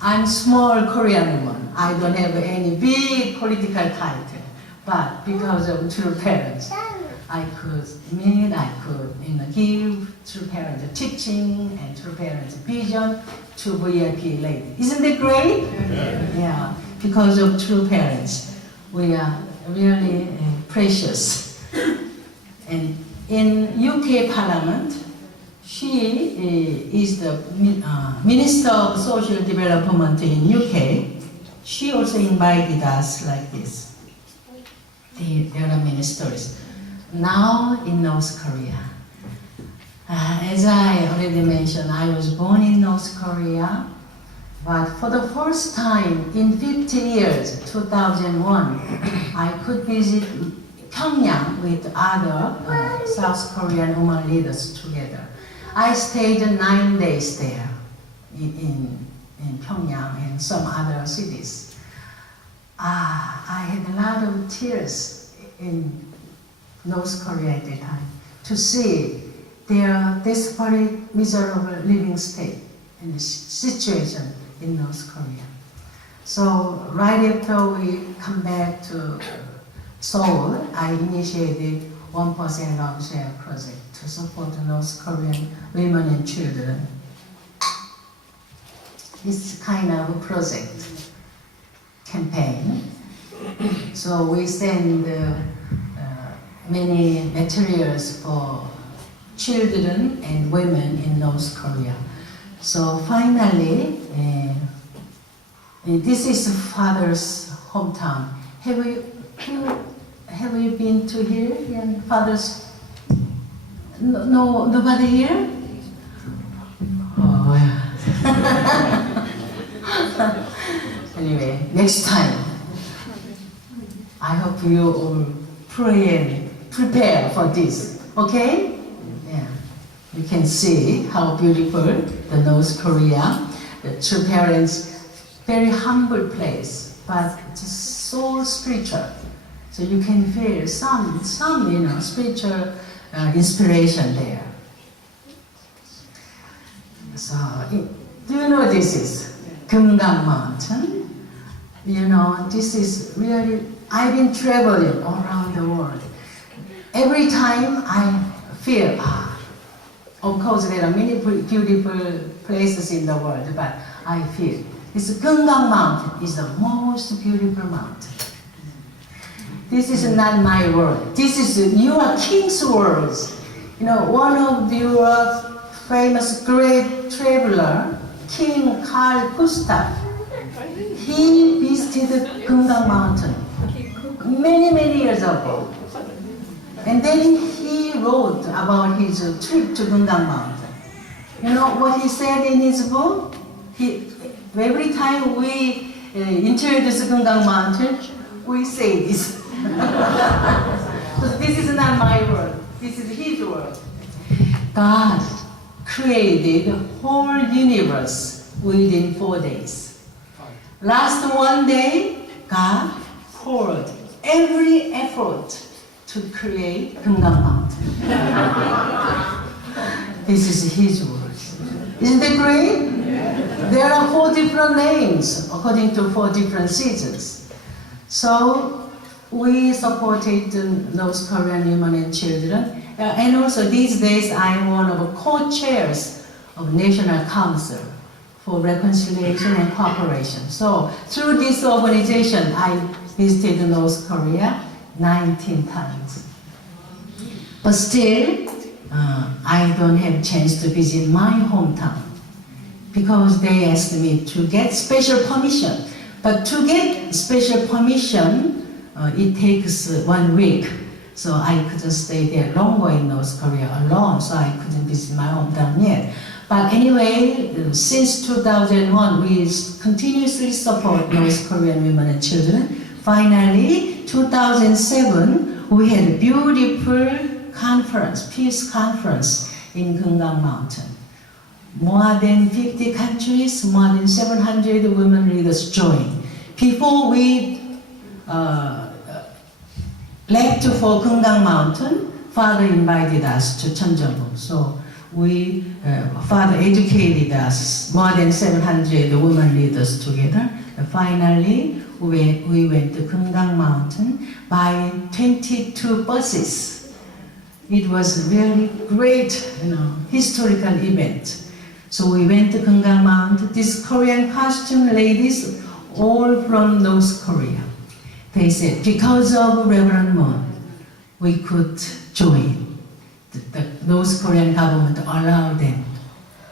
I'm small Korean woman. I don't have any big political title. But because of true parents, I could give true parents teaching and true parents vision to VIP ladies. Isn't that great? Yeah. Because of true parents, we are really precious. And in UK Parliament, she is the Minister of Social Development in UK. She also invited us like this. There are many stories. Now in North Korea. As I already mentioned, I was born in North Korea, but for the first time in 50 years, 2001, I could visit Pyongyang with other South Korean women leaders together. I stayed 9 days there in Pyongyang and some other cities. I had a lot of tears in North Korea at the time to see their desperate, miserable living state and situation in North Korea. So right after we come back to Seoul, I initiated 1% Love Share project to support North Korean women and children. It's kind of a project campaign. So we send many materials for children and women in North Korea. So finally, this is Father's hometown. Have you been to here? Yeah, Father's? No, nobody here? Oh, yeah. Anyway, next time, I hope you all pray and prepare for this, okay? Yeah. You can see how beautiful the North Korea, the true parents, very humble place, but just so spiritual. So you can feel some spiritual inspiration there. So, do you know this is Kumgang Mountain? You know, this is really, I've been traveling all around the world. Every time I feel, of course there are many beautiful places in the world, but I feel this Kumgang Mountain is the most beautiful mountain. This is not my world. This is your king's world. You know, one of your famous great traveler, King Carl Gustav, he visited Kumgang Mountain many years ago. And then he wrote about his trip to Kumgang Mountain. You know what he said in his book? Every time we introduce Kumgang Mountain, we say this. So this is not my word. This is his word. God created the whole universe within 4 days. Last one day, God poured every effort to create Kumgang Mountain. This is his word. Isn't that great? There are 4 different names according to 4 different seasons. So we supported those Korean women and children. And also these days I am one of the co-chairs of National Council for Reconciliation and Cooperation. So through this organization I visited North Korea 19 times. But still, I don't have a chance to visit my hometown because they asked me to get special permission. But to get special permission, it takes 1 week. So I couldn't stay there longer in North Korea alone, so I couldn't visit my hometown yet. But anyway, since 2001, we continuously support North Korean women and children. Finally, 2007, we had a beautiful conference, peace conference in Kumgang Mountain. More than 50 countries, more than 700 women leaders joined. Before we left for Kumgang Mountain, Father invited us to Cheonjeonbu. So Father educated us, more than 700 women leaders together. And finally, we went to Kumgang Mountain by 22 buses. It was a very great, historical event. So we went to Kumgang Mountain. These Korean costume ladies, all from North Korea. They said, because of Reverend Moon, we could join. The North Korean government allowed them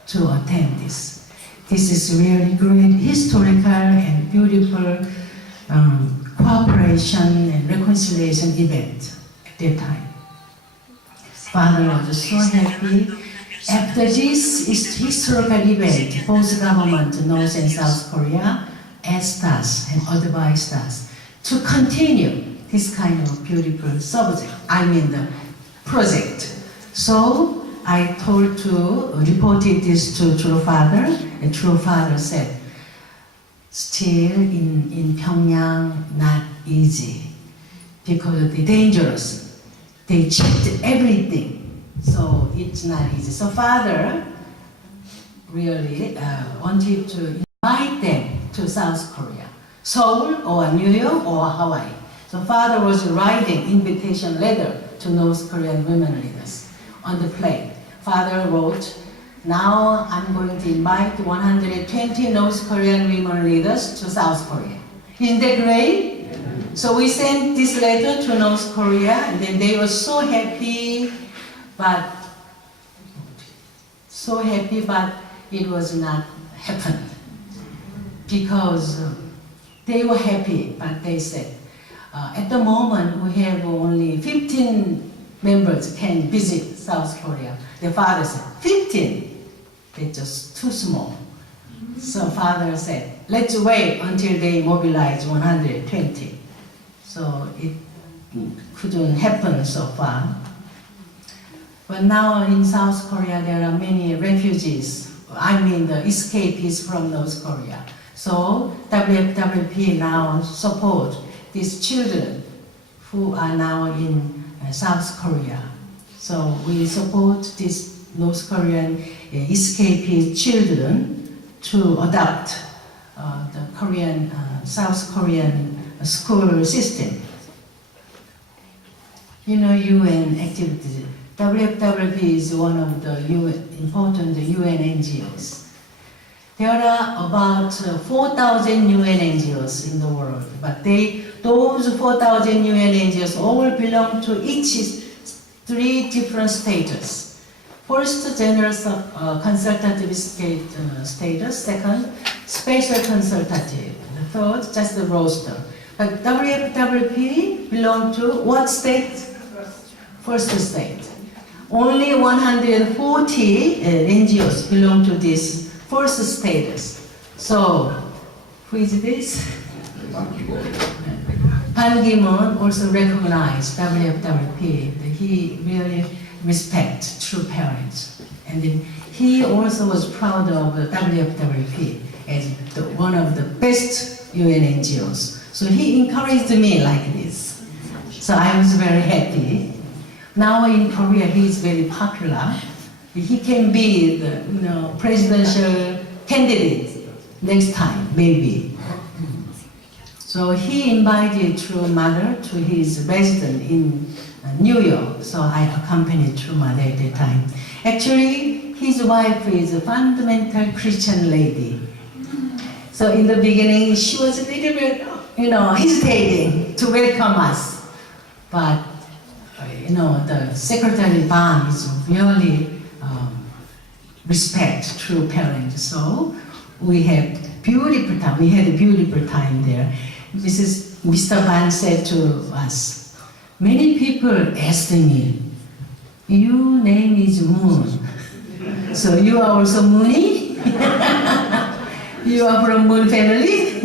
to attend this. This is really great historical and beautiful cooperation and reconciliation event at that time. Father was so happy. After this historical event, both government, North and South Korea, asked us and advised us to continue this kind of beautiful the project. So I reported this to True Father, and True Father said, still in Pyongyang, not easy, because they're dangerous. They checked everything, so it's not easy. So Father really wanted to invite them to South Korea, Seoul or New York or Hawaii. So Father was writing invitation letter to North Korean women leaders on the plane. Father wrote, now I'm going to invite 120 North Korean women leaders to South Korea. Isn't that great? Yeah. So we sent this letter to North Korea, and then they were so happy, but it was not happened. Because they were happy, but they said, at the moment we have only 15 members can visit South Korea. The father said, 15? They're just too small. So father said, let's wait until they mobilize 120. So it couldn't happen so far. But now in South Korea there are many refugees. the escapees from North Korea. So WFWP now support these children who are now in South Korea. So we support these North Korean escapee children to adopt the Korean, South Korean school system. You know, UN activities. WFWP is one of the important UN NGOs. There are about 4,000 UN NGOs in the world, but those 4,000 UN NGOs all belong to each 3 different status. First, general consultative status. Second, special consultative. The third, just the roster. But WFWP belong to what state? First state. Only 140 NGOs belong to this first status. So, who is this? Ban Ki-moon also recognized WFWP. He really respects true parents. And then he also was proud of WFWP as one of the best UN NGOs. So he encouraged me like this. So I was very happy. Now in Korea, he is very popular. He can be the presidential candidate next time, maybe. So he invited True Mother to his residence in New York. So I accompanied True Mother at the time. Actually, his wife is a fundamental Christian lady. So in the beginning, she was a little bit, hesitating to welcome us. But the Secretary Ban is really respect true parents. So we had beautiful time. We had a beautiful time there. Mr. Ban said to us, many people asked me, your name is Moon. So you are also Moony? You are from Moon family?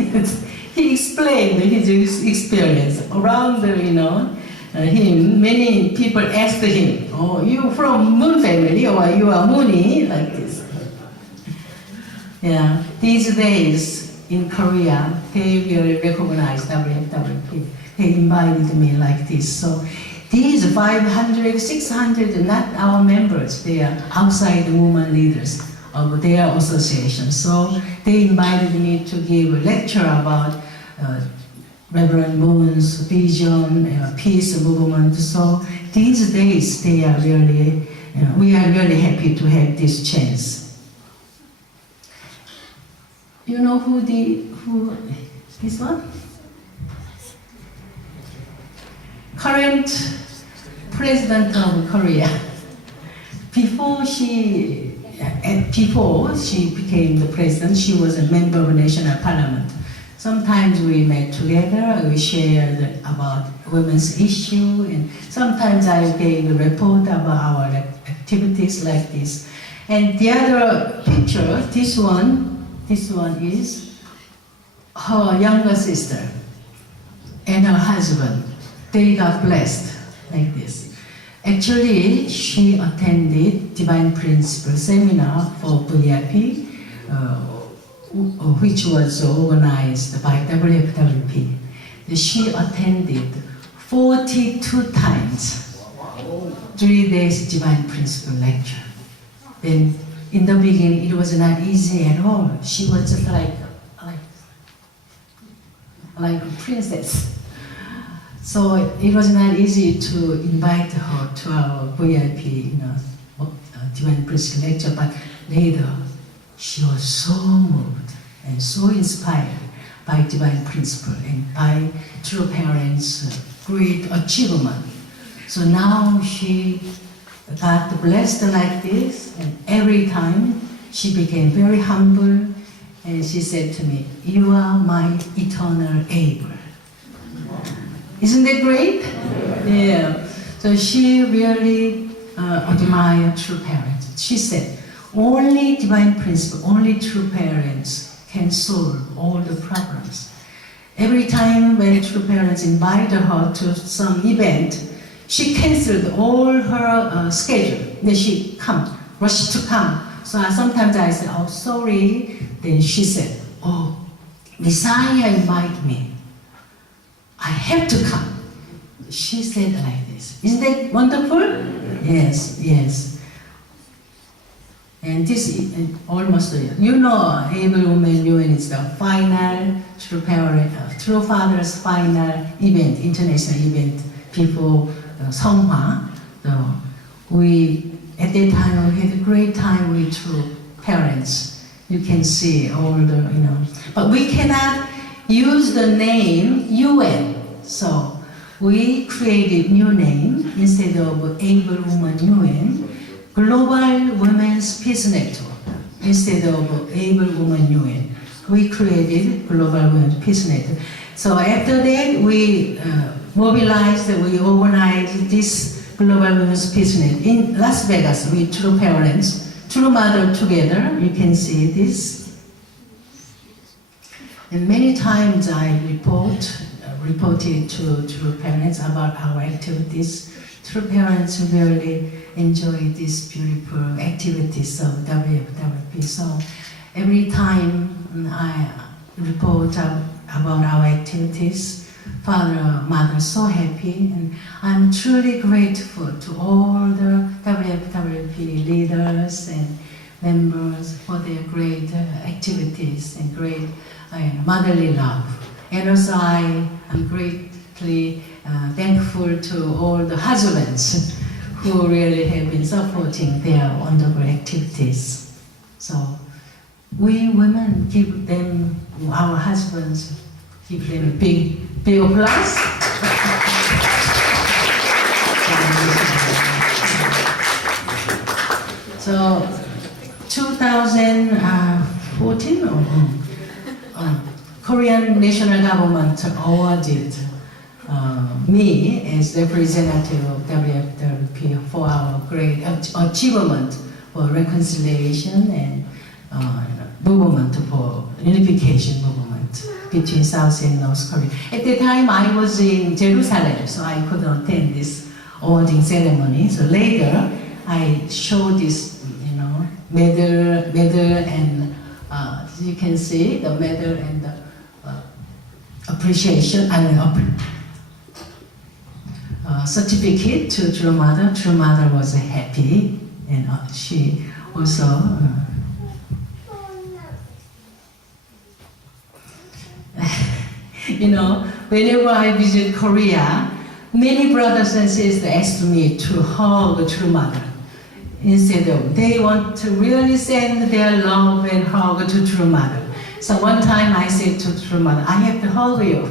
He explained his experience around him. Many people asked him, "Oh, you from Moon family or you are Moony?" Like this. Yeah, these days in Korea, they will recognize WFWP. They invited me like this. So these 500, 600, not our members, they are outside women leaders of their association. So they invited me to give a lecture about Reverend Moon's vision, peace movement. So these days, they are really, we are really happy to have this chance. You know who this one? Current president of Korea. Before she became the president, she was a member of national parliament. Sometimes we met together, we shared about women's issue, and sometimes I gave a report about our activities like this. And the other picture, this one is her younger sister and her husband. They got blessed like this. Actually, she attended Divine Principle seminar for VIP, which was organized by WFWP. She attended 42 times, 3 days Divine Principle lecture. Then in the beginning, it was not easy at all. She was just like a princess. So it was not easy to invite her to our VIP, Divine Principle lecture, but later, she was so moved and so inspired by Divine Principle and by True Parents' great achievement. So now she got blessed like this, and every time she became very humble, and she said to me, "You are my eternal Abel." Isn't that great? Yeah. So she really admired True Parents. She said, only Divine Principle, only True Parents can solve all the problems. Every time when True Parents invited her to some event, she canceled all her schedule. Then she rushed to come. So sometimes I said, "Oh, sorry." Then she said, "Oh, Messiah invited me. I have to come." She said like this. Isn't that wonderful? Yes, yes. And this is almost, you know, Able Woman UN is the final True Father's final event, international event before Songhwa. So we, at that time, we had a great time with True Parents. You can see all the, but we cannot use the name UN. So we created new name instead of Able Woman UN. Global Women's Peace Network instead of Able Woman UN. We created Global Women's Peace Network. So after that, we mobilized, we organized this Global Women's Peace Network in Las Vegas with True Parents, True Mother together. You can see this. And many times I reported to True Parents about our activities. True Parents really enjoy these beautiful activities of WFWP. So every time I report about our activities, Father, Mother, so happy, and I'm truly grateful to all the WFWP leaders and members for their great activities and great motherly love. And also I am greatly thankful to all the husbands who really have been supporting their wonderful activities. So we women give them, our husbands, give them a big applause. So 2014, Korean national government awarded me as representative of WFWP for our great achievement for reconciliation and movement for unification movement between South and North Korea. At the time I was in Jerusalem, so I couldn't attend this awarding ceremony. So later I showed this, medal and you can see the medal and the appreciation and certificate to True Mother. True Mother was happy, and she also whenever I visit Korea, many brothers and sisters ask me to hug True Mother. Instead of, they want to really send their love and hug to True Mother. So one time I said to True Mother, I have to hug you.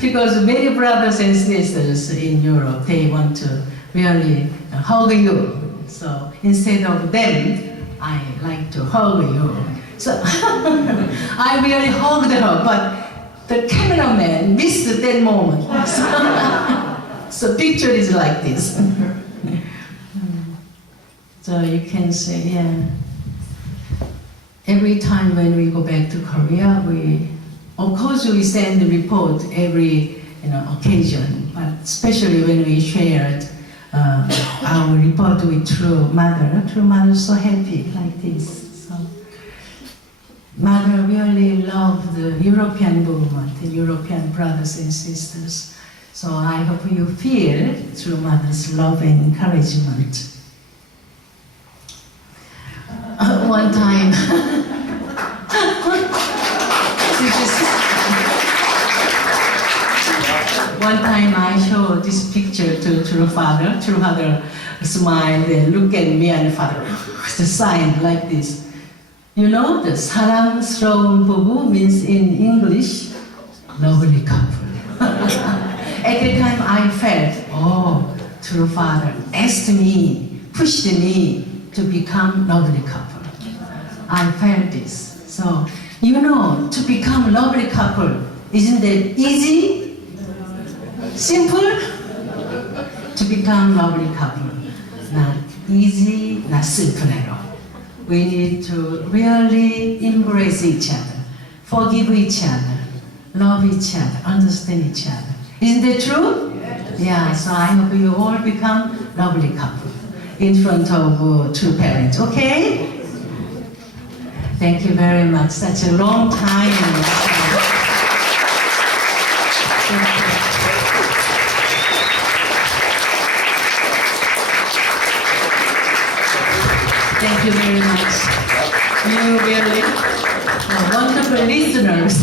Because many brothers and sisters in Europe, they want to really hug you. So instead of them, I like to hug you. So I really hugged her, but the cameraman missed that moment. So picture is like this. So you can say, yeah. Every time when we go back to Korea, of course we send the report every occasion, but especially when we shared our report with True Mother. True Mother is so happy like this. So Mother really loved the European movement, the European brothers and sisters. So I hope you feel True Mother's love and encouragement. One time, I showed this picture to True Father. True Father smiled and looked at me, and Father signed like this. The 사랑스러운 부부 means in English, lovely couple. At the time I felt, True Father asked me, pushed me to become lovely couple. I felt this. So, to become lovely couple, isn't that easy? Simple? To become lovely couple. Not easy, not simple at all. We need to really embrace each other, forgive each other, love each other, understand each other. Isn't that true? Yeah, so I hope you all become lovely couple in front of True Parents, okay? Thank you very much. Such a long time. Thank you very much. You really wonderful listeners.